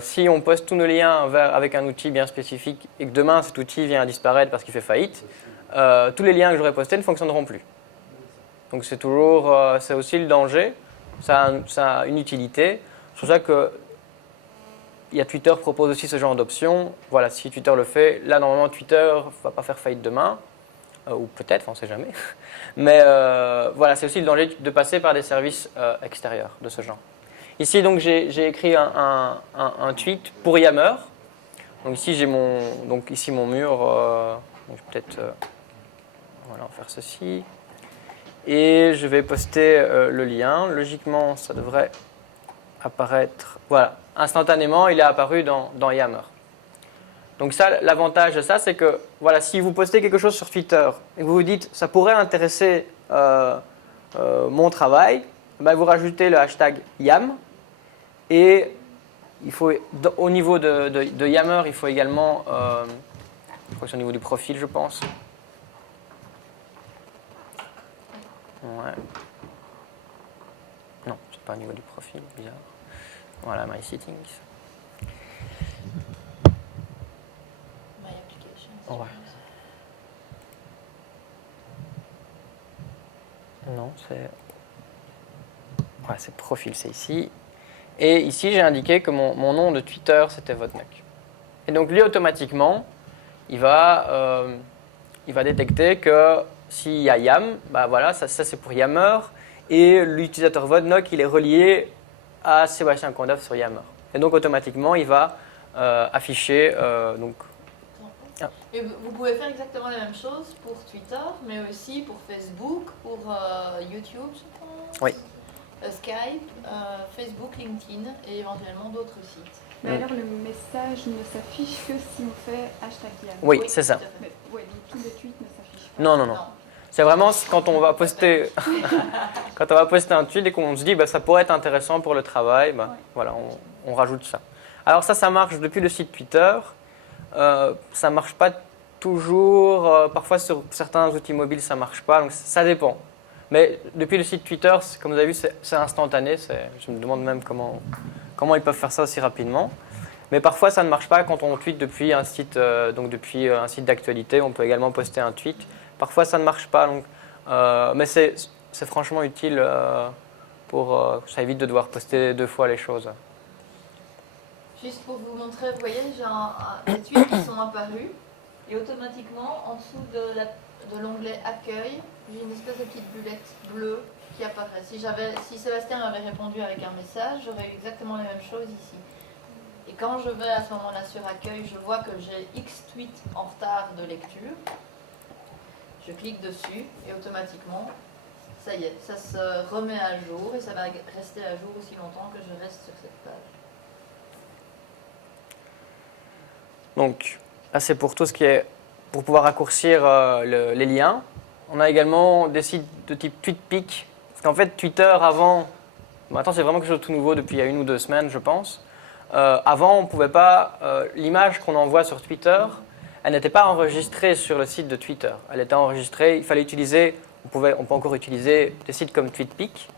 Si on poste tous nos liens avec un outil bien spécifique et que demain cet outil vient à disparaître parce qu'il fait faillite, tous les liens que j'aurais postés ne fonctionneront plus. Donc c'est toujours, c'est aussi le danger, ça a une utilité. C'est pour ça que Twitter propose aussi ce genre d'option. Voilà, si Twitter le fait, là normalement Twitter ne va pas faire faillite demain, ou peut-être, on ne sait jamais. Mais voilà, c'est aussi le danger de passer par des services extérieurs de ce genre. Ici donc j'ai écrit un tweet pour Yammer. Donc ici j'ai mon mur. Donc je vais peut-être voilà, faire ceci. Et je vais poster le lien. Logiquement, ça devrait apparaître. Voilà, instantanément, il est apparu dans Yammer. Donc ça, l'avantage de ça, c'est que voilà, si vous postez quelque chose sur Twitter et que vous vous dites ça pourrait intéresser mon travail, ben vous rajoutez le hashtag Yam et il faut, au niveau de Yammer, il faut également, je crois que c'est au niveau du profil, je pense. Ouais. Non, c'est pas au niveau du profil, bizarre. Voilà, My Settings. My Applications. Ouais. Non, c'est profil, c'est ici. Et ici, j'ai indiqué que mon nom de Twitter, c'était Vodmec. Et donc, lui, automatiquement, il va détecter que s'il y a Yam, bah voilà, ça c'est pour Yammer. Et l'utilisateur Vodnock, il est relié à Sébastien Condaf sur Yammer. Et donc, automatiquement, il va afficher... Et vous pouvez faire exactement la même chose pour Twitter, mais aussi pour Facebook, pour YouTube, je pense. Oui. Skype, Facebook, LinkedIn et éventuellement d'autres sites. Mais alors le message ne s'affiche que si on fait hashtag Yam. Oui, c'est ça. Mais, ouais, donc tous les tweets ne s'affichent pas. Non. C'est vraiment quand on va poster, un tweet et qu'on se dit bah, ça pourrait être intéressant pour le travail, bah, ouais. Voilà, on rajoute ça. Alors ça marche depuis le site Twitter. Ça marche pas toujours. Parfois sur certains outils mobiles ça marche pas, donc ça dépend. Mais depuis le site Twitter, comme vous avez vu, c'est instantané. Je me demande même comment ils peuvent faire ça aussi rapidement. Mais parfois, ça ne marche pas quand on tweet depuis un site, depuis un site d'actualité. On peut également poster un tweet. Parfois, ça ne marche pas. Donc, mais c'est franchement utile ça évite de devoir poster 2 fois les choses. Juste pour vous montrer, vous voyez, j'ai des tweets qui sont apparus. Et automatiquement, en dessous de l'onglet Accueil, j'ai une espèce de petite bullette bleue qui apparaît. Si Sébastien avait répondu avec un message, j'aurais eu exactement la même chose ici. Et quand je vais à ce moment-là sur accueil, je vois que j'ai X tweets en retard de lecture. Je clique dessus et automatiquement, ça y est, ça se remet à jour et ça va rester à jour aussi longtemps que je reste sur cette page. Donc, là, c'est pour tout ce qui est pour pouvoir raccourcir les liens. On a également des sites de type TweetPic. Parce qu'en fait, Twitter, avant, maintenant c'est vraiment quelque chose de tout nouveau depuis il y a 1 ou 2 semaines, je pense. Avant, on ne pouvait pas, l'image qu'on envoie sur Twitter, elle n'était pas enregistrée sur le site de Twitter. Elle était enregistrée, il fallait utiliser, on peut encore utiliser des sites comme TweetPic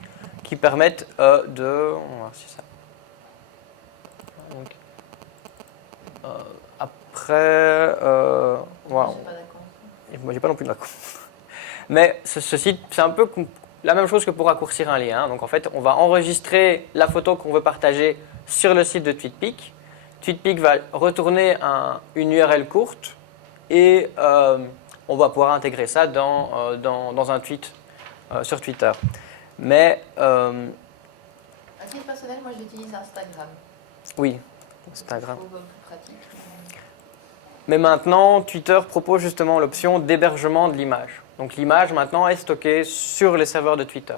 qui permettent de... On va voir si ça... Donc, après... wow. Moi, j'ai pas non plus de vacances. Mais ce site, c'est un peu la même chose que pour raccourcir un lien. Donc en fait, on va enregistrer la photo qu'on veut partager sur le site de TweetPic. TweetPic va retourner une URL courte et on va pouvoir intégrer ça dans un tweet sur Twitter. Mais à titre personnel, moi j'utilise Instagram. Oui, Instagram. C'est plus pratique. Mais maintenant, Twitter propose justement l'option d'hébergement de l'image. Donc l'image maintenant est stockée sur les serveurs de Twitter.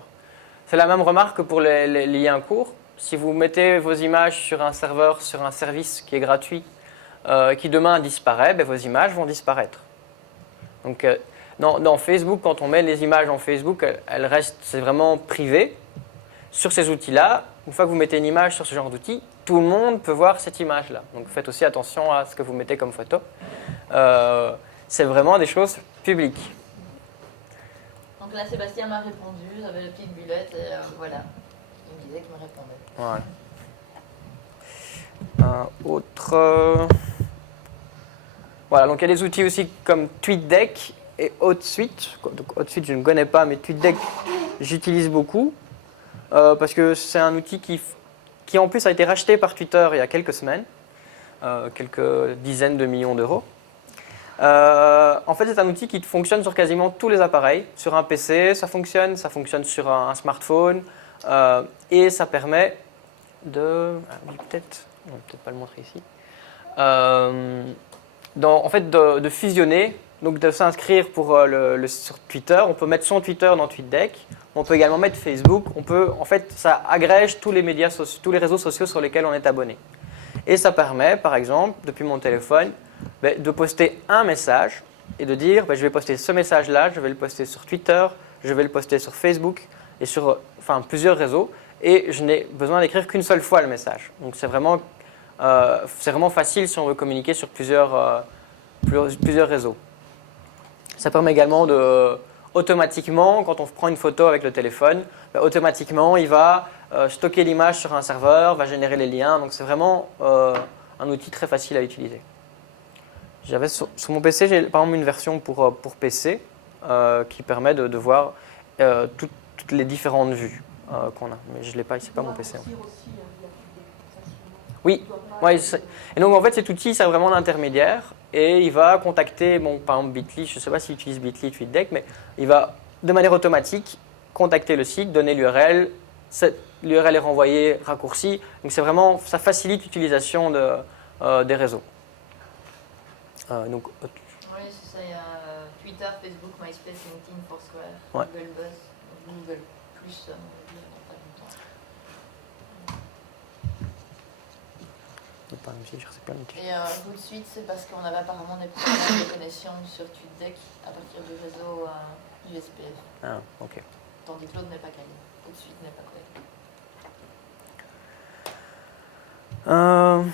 C'est la même remarque que pour les liens courts. Si vous mettez vos images sur un serveur, sur un service qui est gratuit, qui demain disparaît, vos images vont disparaître. Donc dans Facebook, quand on met les images en Facebook, elles restent, c'est vraiment privé. Sur ces outils-là, une fois que vous mettez une image sur ce genre d'outil, tout le monde peut voir cette image-là. Donc faites aussi attention à ce que vous mettez comme photo. C'est vraiment des choses publiques. Donc là, Sébastien m'a répondu, j'avais la petite bullette et voilà, il me disait qu'il me répondait. Voilà. Autre... Voilà, donc il y a des outils aussi comme TweetDeck et HotSuite. Donc HotSuite, je ne connais pas, mais TweetDeck, j'utilise beaucoup parce que c'est un outil qui en plus a été racheté par Twitter il y a quelques semaines, quelques dizaines de millions d'euros. En fait, c'est un outil qui fonctionne sur quasiment tous les appareils. Sur un PC, ça fonctionne sur un smartphone et ça permet de... Ah, peut-être, on va peut-être pas le montrer ici. En fait, de fusionner, donc de s'inscrire sur Twitter. On peut mettre son Twitter dans TweetDeck. On peut également mettre Facebook. En fait, ça agrège tous les médias, tous les réseaux sociaux sur lesquels on est abonné. Et ça permet, par exemple, depuis mon téléphone, de poster un message et de dire je vais poster ce message-là, je vais le poster sur Twitter, je vais le poster sur Facebook et sur plusieurs réseaux. Et je n'ai besoin d'écrire qu'une seule fois le message. Donc c'est vraiment facile si on veut communiquer sur plusieurs réseaux. Ça permet également automatiquement, quand on prend une photo avec le téléphone, automatiquement il va stocker l'image sur un serveur, va générer les liens. Donc c'est vraiment un outil très facile à utiliser. J'avais sur mon PC, j'ai par exemple une version pour PC qui permet de voir toutes les différentes vues qu'on a. Mais je ne l'ai pas ici, c'est pas mon PC. Oui, et donc en fait cet outil sert vraiment d'intermédiaire et il va contacter, par exemple Bitly, je ne sais pas s'il utilise Bitly, TweetDeck, mais il va de manière automatique contacter le site, donner l'URL, l'URL est renvoyée, raccourcie, donc c'est vraiment, ça facilite l'utilisation des réseaux. Oui, c'est ça, il y a Twitter, Facebook, MySpace, LinkedIn, Foursquare, Google Buzz, Google Plus, Et tout de suite, c'est parce qu'on avait apparemment des problèmes de connexion sur TweetDeck à partir du réseau USPF. Ah, ok. Tandis que l'autre n'est pas calé. Tout de suite n'est pas calé.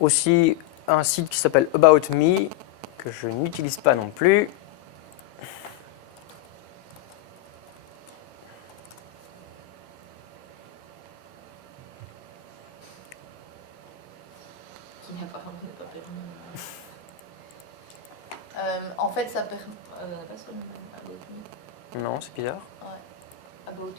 Aussi un site qui s'appelle About Me, que je n'utilise pas non plus. En fait, ça permet. On n'a pas ce qu'on appelle About Me. Non, c'est bizarre. Ouais. About.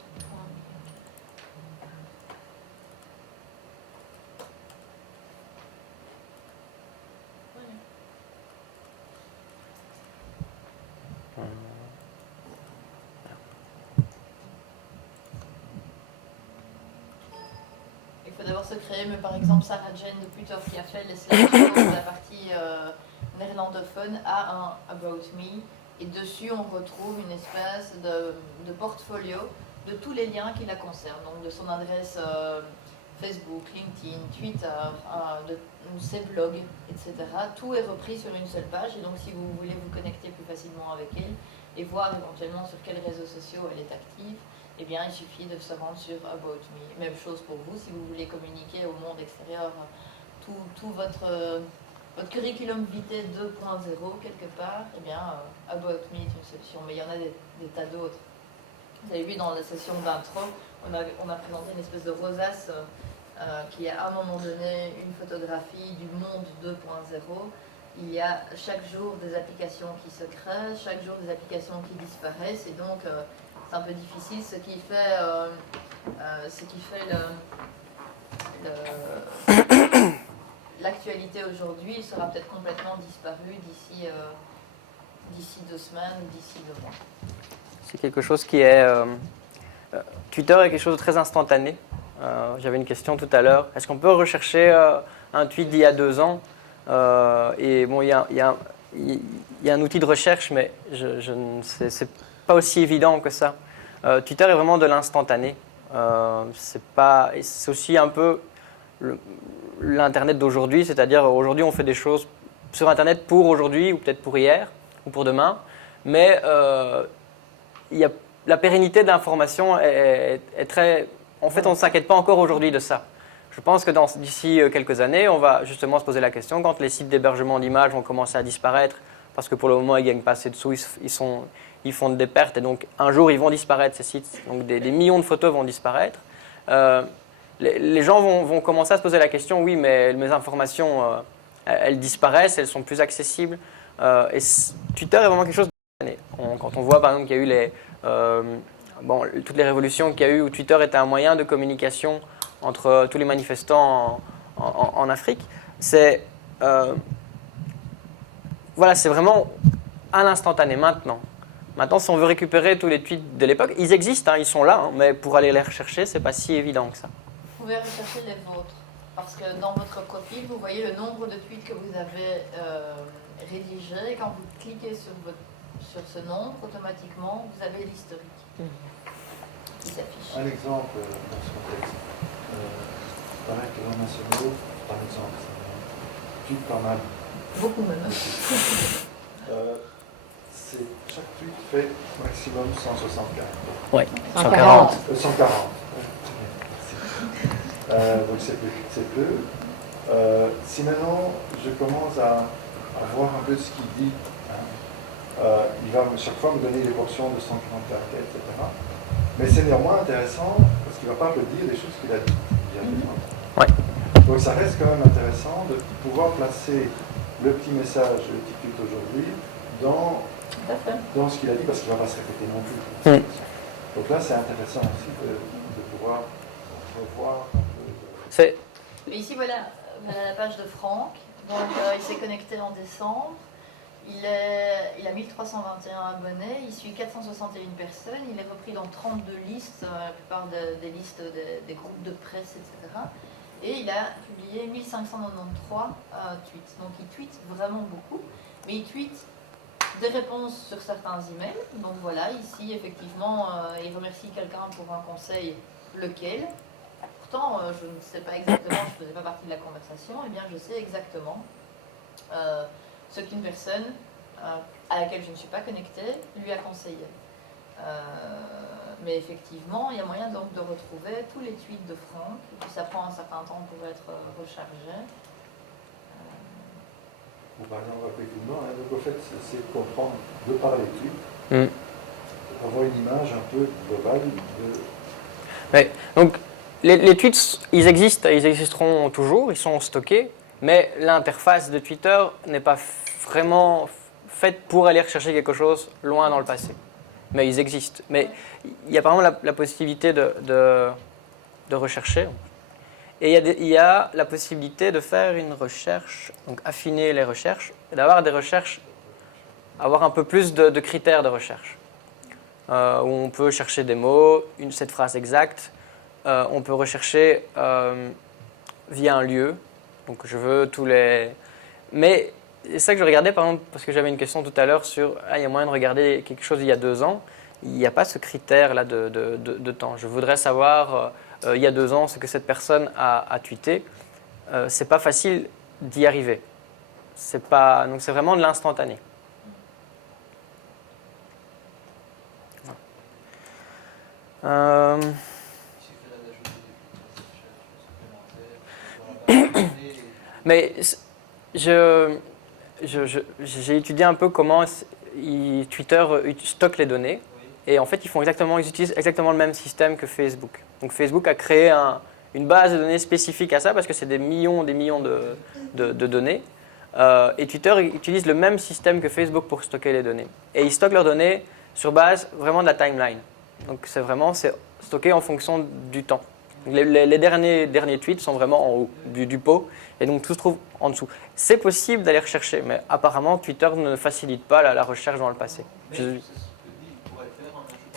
Il faut d'abord se créer, mais par exemple Sarah Jane de Twitter qui a fait les slides de la partie néerlandophone a un About Me et dessus on retrouve une espèce de portfolio de tous les liens qui la concernent, donc de son adresse Facebook, LinkedIn, Twitter, de ses blogs, etc. Tout est repris sur une seule page et donc si vous voulez vous connecter plus facilement avec elle et voir éventuellement sur quels réseaux sociaux elle est active, eh bien, il suffit de se rendre sur About Me. Même chose pour vous, si vous voulez communiquer au monde extérieur tout votre curriculum vitae 2.0 quelque part, eh bien, About Me est une solution. Mais il y en a des tas d'autres. Vous avez vu dans la session d'intro, on a présenté une espèce de rosace qui est à un moment donné une photographie du monde 2.0. Il y a chaque jour des applications qui se créent, chaque jour des applications qui disparaissent, et donc c'est un peu difficile, ce qui fait l'actualité aujourd'hui sera peut-être complètement disparue d'ici 2 semaines ou d'ici 2 mois. C'est quelque chose qui est... Twitter est quelque chose de très instantané. J'avais une question tout à l'heure. Est-ce qu'on peut rechercher un tweet d'il y a 2 ans et bon, il y a un outil de recherche, mais c'est pas aussi évident que ça. Twitter est vraiment de l'instantané. C'est aussi un peu l'Internet d'aujourd'hui, c'est-à-dire aujourd'hui on fait des choses sur Internet pour aujourd'hui ou peut-être pour hier ou pour demain, mais la pérennité de l'information est très... En fait, on ne s'inquiète pas encore aujourd'hui de ça. Je pense que d'ici quelques années, on va justement se poser la question, quand les sites d'hébergement d'images vont commencer à disparaître, parce que pour le moment, ils ne gagnent pas assez de sous, ils font des pertes, et donc un jour, ils vont disparaître, ces sites. Donc des millions de photos vont disparaître. Les gens vont commencer à se poser la question, oui, mais mes informations, elles disparaissent, elles sont plus accessibles. Et Twitter est vraiment quelque chose de... Quand on voit, par exemple, qu'il y a eu toutes les révolutions qu'il y a eu, où Twitter était un moyen de communication entre tous les manifestants en Afrique, c'est vraiment à l'instantané, maintenant. Maintenant, si on veut récupérer tous les tweets de l'époque, ils existent, ils sont là, mais pour aller les rechercher, c'est pas si évident que ça. Vous pouvez rechercher les vôtres, parce que dans votre profil, vous voyez le nombre de tweets que vous avez rédigés, et quand vous cliquez sur ce nombre, automatiquement, vous avez l'historique qui s'affiche. Un exemple dans ce contexte. Pareil que les nationaux, par exemple, tweet pas mal. Beaucoup même. Chaque tweet fait maximum 160 caractères. Oui, 140. 140. Donc c'est peu. Si maintenant je commence à voir un peu ce qu'il dit, il va chaque fois me donner des portions de 140 caractères, etc. Mais c'est néanmoins intéressant parce qu'il ne va pas me dire des choses qu'il a dites il y a 2 ans. Ouais. Donc ça reste quand même intéressant de pouvoir placer le petit message, le petit tweet aujourd'hui dans ce qu'il a dit, parce qu'il ne va pas se répéter non plus. Donc là, c'est intéressant aussi de pouvoir revoir un peu. Mais ici, voilà la page de Franck. Donc, il s'est connecté en décembre. Il a 1321 abonnés. Il suit 461 personnes. Il est repris dans 32 listes, la plupart des listes des groupes de presse, etc. Et il a publié 1593 tweets. Donc, il tweet vraiment beaucoup. Mais il tweet des réponses sur certains emails. Donc voilà, ici effectivement, il remercie quelqu'un pour un conseil, lequel. Pourtant, je ne sais pas exactement, je ne faisais pas partie de la conversation, et bien je sais exactement ce qu'une personne à laquelle je ne suis pas connectée lui a conseillé. Mais effectivement, il y a moyen donc de retrouver tous les tweets de Franck, et puis ça prend un certain temps pour être rechargé. Bon, par exemple, rapidement, donc en fait, c'est comprendre de par les tweets, avoir une image un peu globale de... Ouais. Donc, les tweets, ils existent, ils existeront toujours, ils sont stockés, mais l'interface de Twitter n'est pas vraiment faite pour aller rechercher quelque chose loin dans le passé. Mais ils existent. Mais il y a par exemple la possibilité de rechercher. Et il y a la possibilité de faire une recherche, donc affiner les recherches, et d'avoir des recherches, avoir un peu plus de critères de recherche. Où on peut chercher des mots, cette phrase exacte, on peut rechercher via un lieu. Donc je veux tous les... Mais c'est ça que je regardais, par exemple, parce que j'avais une question tout à l'heure sur il y a moyen de regarder quelque chose il y a 2 ans. Il n'y a pas ce critère-là de temps. Je voudrais savoir il y a 2 ans ce que cette personne a tweeté. C'est pas facile d'y arriver. Donc c'est vraiment de l'instantané. Mais j'ai étudié un peu comment Twitter stocke les données. Et en fait, ils utilisent exactement le même système que Facebook. Donc Facebook a créé une base de données spécifique à ça parce que c'est des millions de données. Et Twitter utilise le même système que Facebook pour stocker les données. Et ils stockent leurs données sur base vraiment de la timeline. Donc c'est stocké en fonction du temps. Les derniers tweets sont vraiment en haut du pot et donc tout se trouve en dessous. C'est possible d'aller rechercher, mais apparemment Twitter ne facilite pas la recherche dans le passé.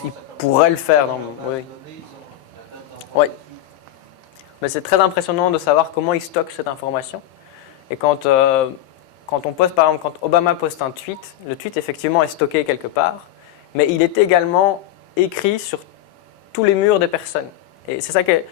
Il pourrait le faire, oui. Oui. Mais c'est très impressionnant de savoir comment il stocke cette information. Et quand on poste, par exemple, quand Obama poste un tweet, le tweet effectivement est stocké quelque part, mais il est également écrit sur tous les murs des personnes. Et c'est ça qui est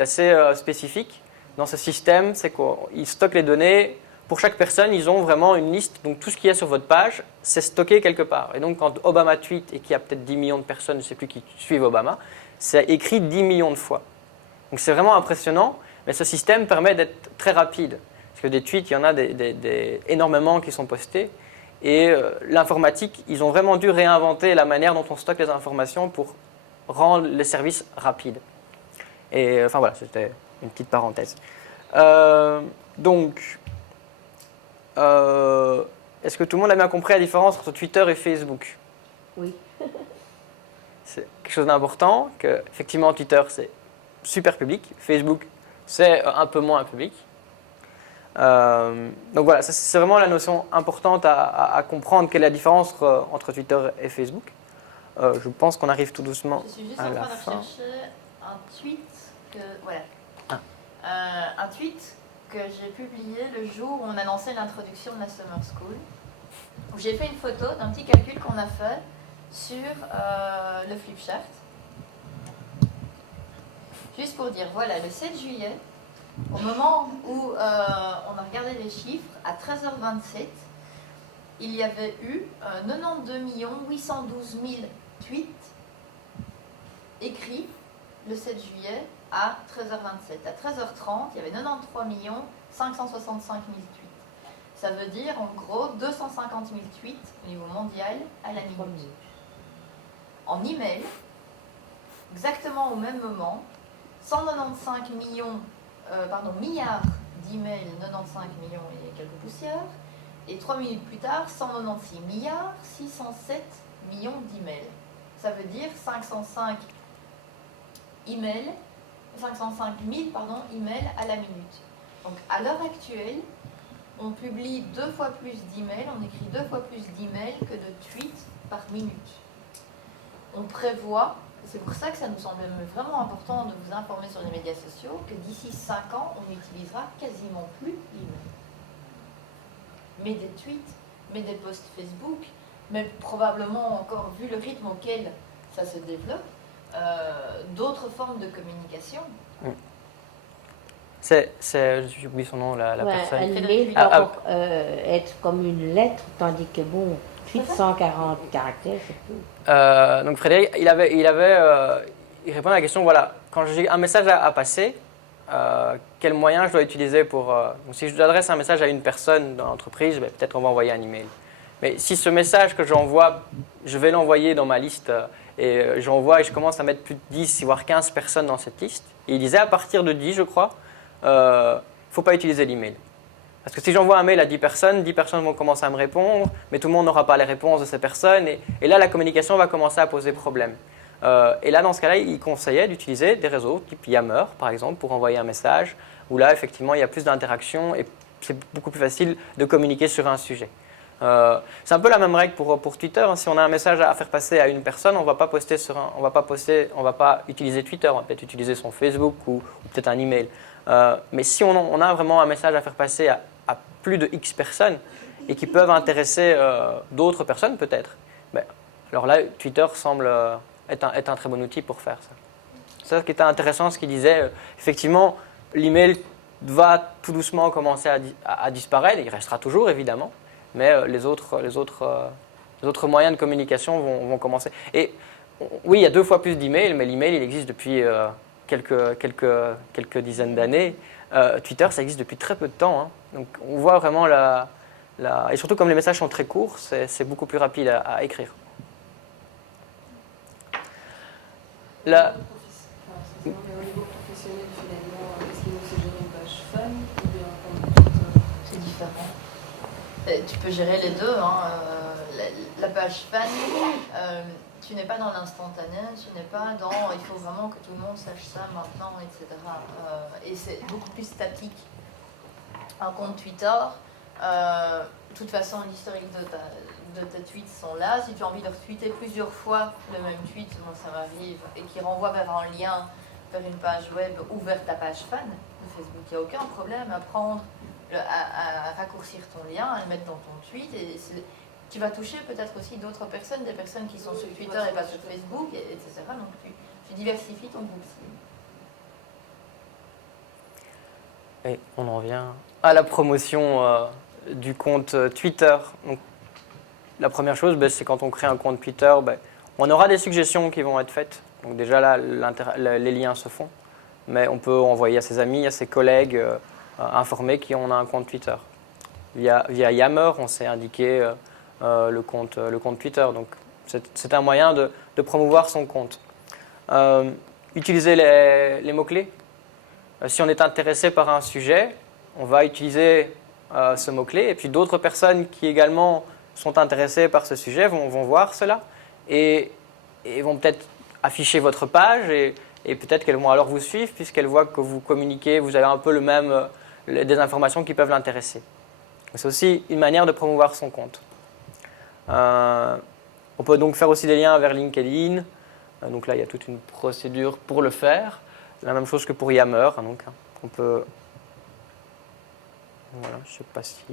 assez spécifique dans ce système, c'est qu'ils stockent les données. Pour chaque personne, ils ont vraiment une liste. Donc tout ce qu'il y a sur votre page, c'est stocké quelque part. Et donc quand Obama tweet et qu'il y a peut-être 10 millions de personnes, je ne sais plus qui suivent Obama, c'est écrit 10 millions de fois. Donc c'est vraiment impressionnant, mais ce système permet d'être très rapide. Parce que des tweets, il y en a énormément qui sont postés. Et l'informatique, ils ont vraiment dû réinventer la manière dont on stocke les informations pour rendre les services rapides. Et enfin voilà, c'était une petite parenthèse. Donc, est-ce que tout le monde a bien compris la différence entre Twitter et Facebook? Oui. C'est quelque chose d'important, que effectivement Twitter c'est super public, Facebook c'est un peu moins public. Donc voilà, c'est vraiment la notion importante à comprendre, quelle est la différence entre Twitter et Facebook. Je pense qu'on arrive tout doucement Je suis juste à en la train de fin. rechercher un tweet un tweet que j'ai publié le jour où on annonçait l'introduction de la Summer School, où j'ai fait une photo d'un petit calcul qu'on a fait sur le flip chart. Juste pour dire, voilà, le 7 juillet, au moment où on a regardé les chiffres, à 13h27, il y avait eu 92 812 000 tweets écrits le 7 juillet à 13h27. À 13h30, il y avait 93 565 000 tweets. Ça veut dire en gros 250 000 tweets au niveau mondial à la minute. En email, exactement au même moment, 195 milliards d'emails, 95 millions et quelques poussières, et 3 minutes plus tard, 196 milliards 607 millions d'emails. Ça veut dire 505 000 emails à la minute. Donc à l'heure actuelle, on publie 2 fois plus d'emails, on écrit 2 fois plus d'emails que de tweets par minute. On prévoit, c'est pour ça que ça nous semble vraiment important de vous informer sur les médias sociaux, que d'ici 5 ans, on n'utilisera quasiment plus l'email. Mais des tweets, mais des posts Facebook, mais probablement encore, vu le rythme auquel ça se développe, d'autres formes de communication. J'oublie son nom, la personne. Un email peut encore être comme une lettre, tandis que bon, tweet 140 caractères, c'est tout. Donc Frédéric, il répond à la question, voilà, quand j'ai un message à passer, quel moyen je dois utiliser pour... donc si je adresse un message à une personne dans l'entreprise, peut-être qu'on va envoyer un email. Mais si ce message que j'envoie, je vais l'envoyer dans ma liste et j'envoie et je commence à mettre plus de 10, voire 15 personnes dans cette liste, et il disait à partir de 10, je crois, il ne faut pas utiliser l'email. Parce que si j'envoie un mail à 10 personnes vont commencer à me répondre, mais tout le monde n'aura pas les réponses de ces personnes, et là la communication va commencer à poser problème. Et là, dans ce cas-là, il conseillait d'utiliser des réseaux type Yammer, par exemple, pour envoyer un message, où là, effectivement, il y a plus d'interaction et c'est beaucoup plus facile de communiquer sur un sujet. C'est un peu la même règle pour Twitter. Si on a un message à faire passer à une personne, on va pas utiliser Twitter, on va peut-être utiliser son Facebook ou peut-être un email. Mais si on a vraiment un message à faire passer à plus de X personnes et qui peuvent intéresser d'autres personnes peut-être, alors là, Twitter semble être un très bon outil pour faire ça. C'est ça qui était intéressant, ce qu'il disait. Effectivement, l'email va tout doucement commencer à disparaître. Il restera toujours, évidemment, mais les autres moyens de communication vont commencer. Et oui, il y a 2 fois plus d'emails, mais l'email, il existe depuis quelques dizaines d'années. Twitter, ça existe depuis très peu de temps. Hein. Donc, on voit vraiment et surtout, comme les messages sont très courts, c'est beaucoup plus rapide à écrire. Mais au niveau professionnel, finalement, est-ce qu'il faut gérer une page fan ou bien un compte Twitter? C'est différent. Tu peux gérer les deux. Hein. La page fan, tu n'es pas dans l'instantané, tu n'es pas dans il faut vraiment que tout le monde sache ça maintenant, etc. Et c'est beaucoup plus statique. Un compte Twitter, de toute façon, l'historique de tes tweets sont là. Si tu as envie de retweeter plusieurs fois le même tweet, moi ça m'arrive, et qui renvoie vers un lien, vers une page web ou vers ta page fan de Facebook, il n'y a aucun problème à prendre, à raccourcir ton lien, à le mettre dans ton tweet. Et tu vas toucher peut-être aussi d'autres personnes, des personnes qui sont sur Twitter et pas sur Facebook, etc. Donc tu diversifies ton groupe cible. Et on en vient à la promotion du compte Twitter. Donc, la première chose, c'est quand on crée un compte Twitter, on aura des suggestions qui vont être faites. Donc déjà là, les liens se font. Mais on peut envoyer à ses amis, à ses collègues, informer qu'on a un compte Twitter. Via Yammer, on s'est indiqué le compte Twitter. Donc c'est un moyen de promouvoir son compte. Utiliser les mots-clés. Si on est intéressé par un sujet, on va utiliser ce mot-clé. Et puis d'autres personnes qui également sont intéressées par ce sujet vont voir cela et vont peut-être afficher votre page et peut-être qu'elles vont alors vous suivre puisqu'elles voient que vous communiquez, vous avez un peu des informations qui peuvent l'intéresser. C'est aussi une manière de promouvoir son compte. On peut donc faire aussi des liens vers LinkedIn. Donc là, il y a toute une procédure pour le faire. La même chose que pour Yammer. Donc, on peut... Voilà, je ne sais pas si...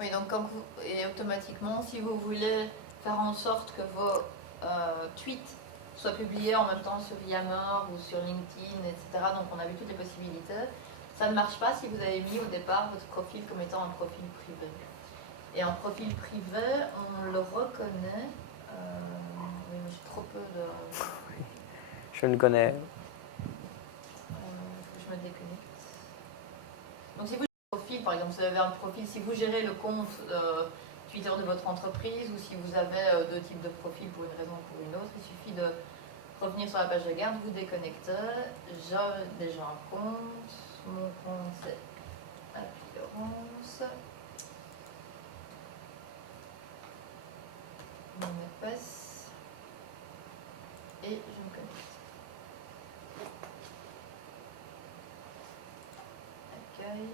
Oui, donc et automatiquement, si vous voulez faire en sorte que vos tweets soient publiés en même temps sur Yammer ou sur LinkedIn, etc., donc on a vu toutes les possibilités, ça ne marche pas si vous avez mis au départ votre profil comme étant un profil privé. Et en profil privé, on le reconnaît... oui, mais j'ai trop peu de... Je ne connais... je me déconnecte. Donc si vous profil, par exemple, si vous avez un profil, si vous gérez le compte Twitter de votre entreprise ou si vous avez 2 types de profils pour une raison ou pour une autre, il suffit de revenir sur la page de garde, vous déconnecter. J'ai déjà un compte, mon compte c'est Apparence, mon mot de passe et je me connecte. Accueil.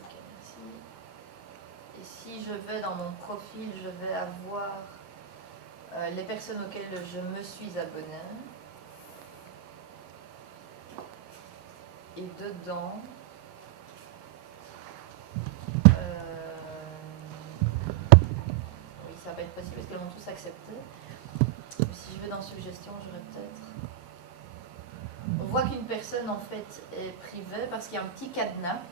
Ok, merci. Et si je vais dans mon profil, je vais avoir les personnes auxquelles je me suis abonnée. Et dedans, oui, ça va être possible parce qu'elles vont tous accepter. Mais si je vais dans suggestions, j'aurais peut-être... On voit qu'une personne en fait est privée parce qu'il y a un petit cadenas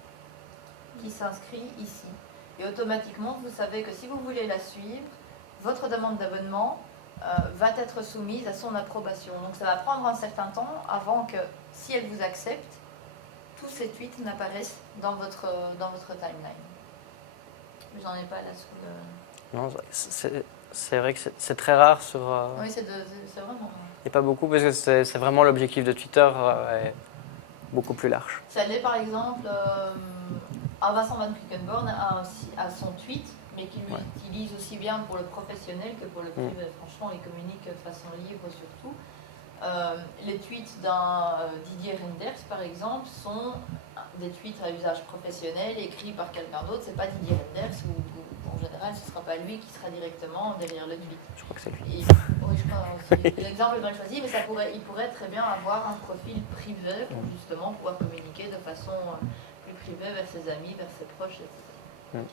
qui s'inscrit ici. Et automatiquement, vous savez que si vous voulez la suivre, votre demande d'abonnement va être soumise à son approbation. Donc ça va prendre un certain temps avant que, si elle vous accepte, tous ces tweets n'apparaissent dans votre timeline. Mais j'en ai pas là sous le... Non, c'est vrai que c'est très rare sur... Oui, c'est vraiment... Il n'y a pas beaucoup parce que c'est vraiment l'objectif de Twitter est beaucoup plus large. Ça l'est par exemple, Vincent Van Quickenborn a son tweet, mais qu'il utilise aussi bien pour le professionnel que pour le privé. Franchement, il communique de façon libre surtout. Les tweets d'un Didier Reynders, par exemple, sont des tweets à usage professionnel écrits par quelqu'un d'autre. C'est pas Didier Reynders ou général, ce ne sera pas lui qui sera directement derrière le tweet. Je crois que c'est lui. Oui, je crois aussi. L'exemple est mal choisi, mais il pourrait très bien avoir un profil privé pour justement pouvoir communiquer de façon plus privée vers ses amis, vers ses proches, etc.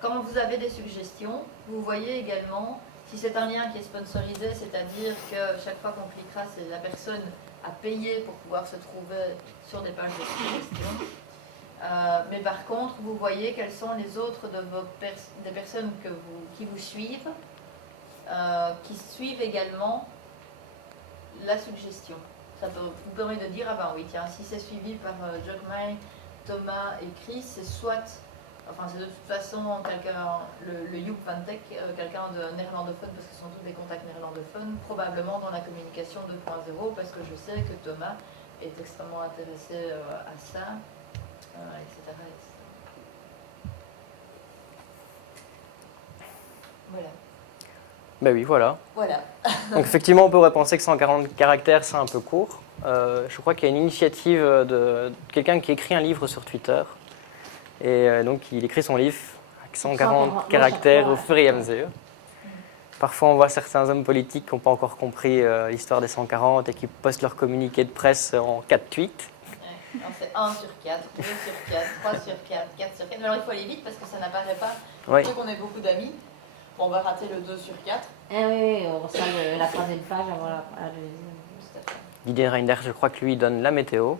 Quand vous avez des suggestions, vous voyez également, si c'est un lien qui est sponsorisé, c'est-à-dire que chaque fois qu'on cliquera, c'est la personne à payer pour pouvoir se trouver sur des pages de suggestions. Mais par contre, vous voyez quelles sont les autres des personnes qui vous suivent, qui suivent également la suggestion. Ça vous permet de dire, ah ben oui, tiens, si c'est suivi par Jokmai, Thomas et Chris, c'est soit... Enfin, c'est de toute façon le Joep van Teck, quelqu'un de néerlandophone, parce que ce sont tous des contacts néerlandophones, probablement dans la communication 2.0, parce que je sais que Thomas est extrêmement intéressé à ça, etc., etc. Voilà. Ben oui, voilà. Voilà. Donc effectivement, on pourrait penser que 140 caractères, c'est un peu court. Je crois qu'il y a une initiative de quelqu'un qui écrit un livre sur Twitter. Et donc, il écrit son livre avec 140 caractères au fur et à mesure. Parfois, on voit certains hommes politiques qui n'ont pas encore compris l'histoire des 140 et qui postent leur communiqué de presse en 4 tweets. C'est 1 sur 4, 2 sur 4, 3 sur 4, 4 sur 4. Mais alors, il faut aller vite parce que ça n'apparaît pas. Oui. Surtout qu'on ait beaucoup d'amis. On va rater le 2 sur 4. Ah oui, on reçoit la troisième page avant la deuxième. Didier Reinders, je crois que lui donne la météo,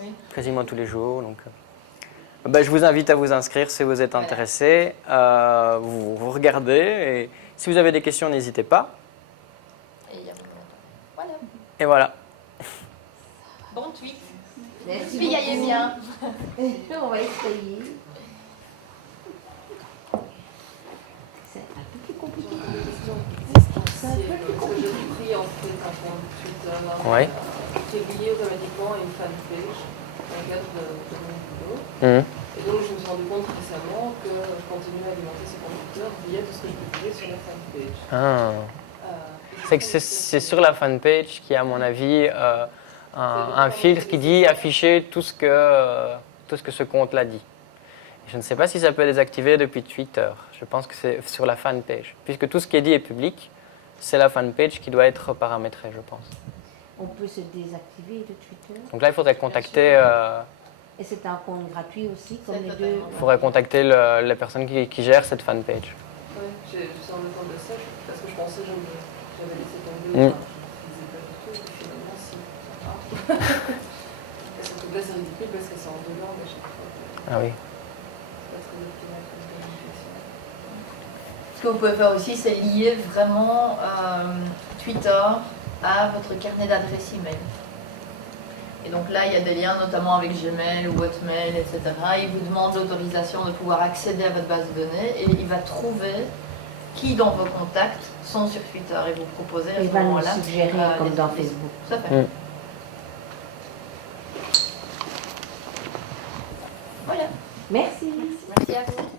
Oui. quasiment tous les jours. Donc, je vous invite à vous inscrire si vous êtes intéressé. Vous regardez et si vous avez des questions, n'hésitez pas. Et voilà. Et voilà. Bon tweet. Merci Puis gagnez bien. On va essayer. C'est un peu plus compliqué. C'est un peu plus compliqué. J'ai pris en fait un compte Twitter Ouais. qui est lié automatiquement à une fanpage dans le cadre de mon boulot. Mhm. Et donc je me suis rendu compte récemment que je continuais à alimenter ce compte Twitter via tout ce que je publiais sur la fanpage. C'est que c'est sur la fanpage qu'il y a, à mon avis, un filtre qui dit afficher tout ce que ce compte-là dit. Je ne sais pas si ça peut être désactivé depuis Twitter. Je pense que c'est sur la fanpage. Puisque tout ce qui est dit est public, c'est la fanpage qui doit être paramétrée, je pense. On peut se désactiver de Twitter. Donc là, il faudrait contacter... Et c'est un compte gratuit aussi, comme les deux. Il faudrait contacter les personnes qui gèrent cette fanpage. Oui, j'ai suis rendu compte de ça parce que je pensais que j'avais laissé tomber. Enfin, je ne faisais pas du tout, et finalement, si. Et surtout là, c'est ridicule parce que c'est en 2 langues à chaque fois. Ah oui. C'est pas très optimal comme communication. Ce que vous pouvez faire aussi, c'est lier vraiment Twitter à votre carnet d'adresse email. Et donc là, il y a des liens notamment avec Gmail ou Hotmail, etc. Il vous demande l'autorisation de pouvoir accéder à votre base de données et il va trouver qui dans vos contacts sont sur Twitter et vous proposer à ce moment-là. Il va nous suggérer comme dans Facebook. Tout à fait. Voilà. Merci. Merci à vous.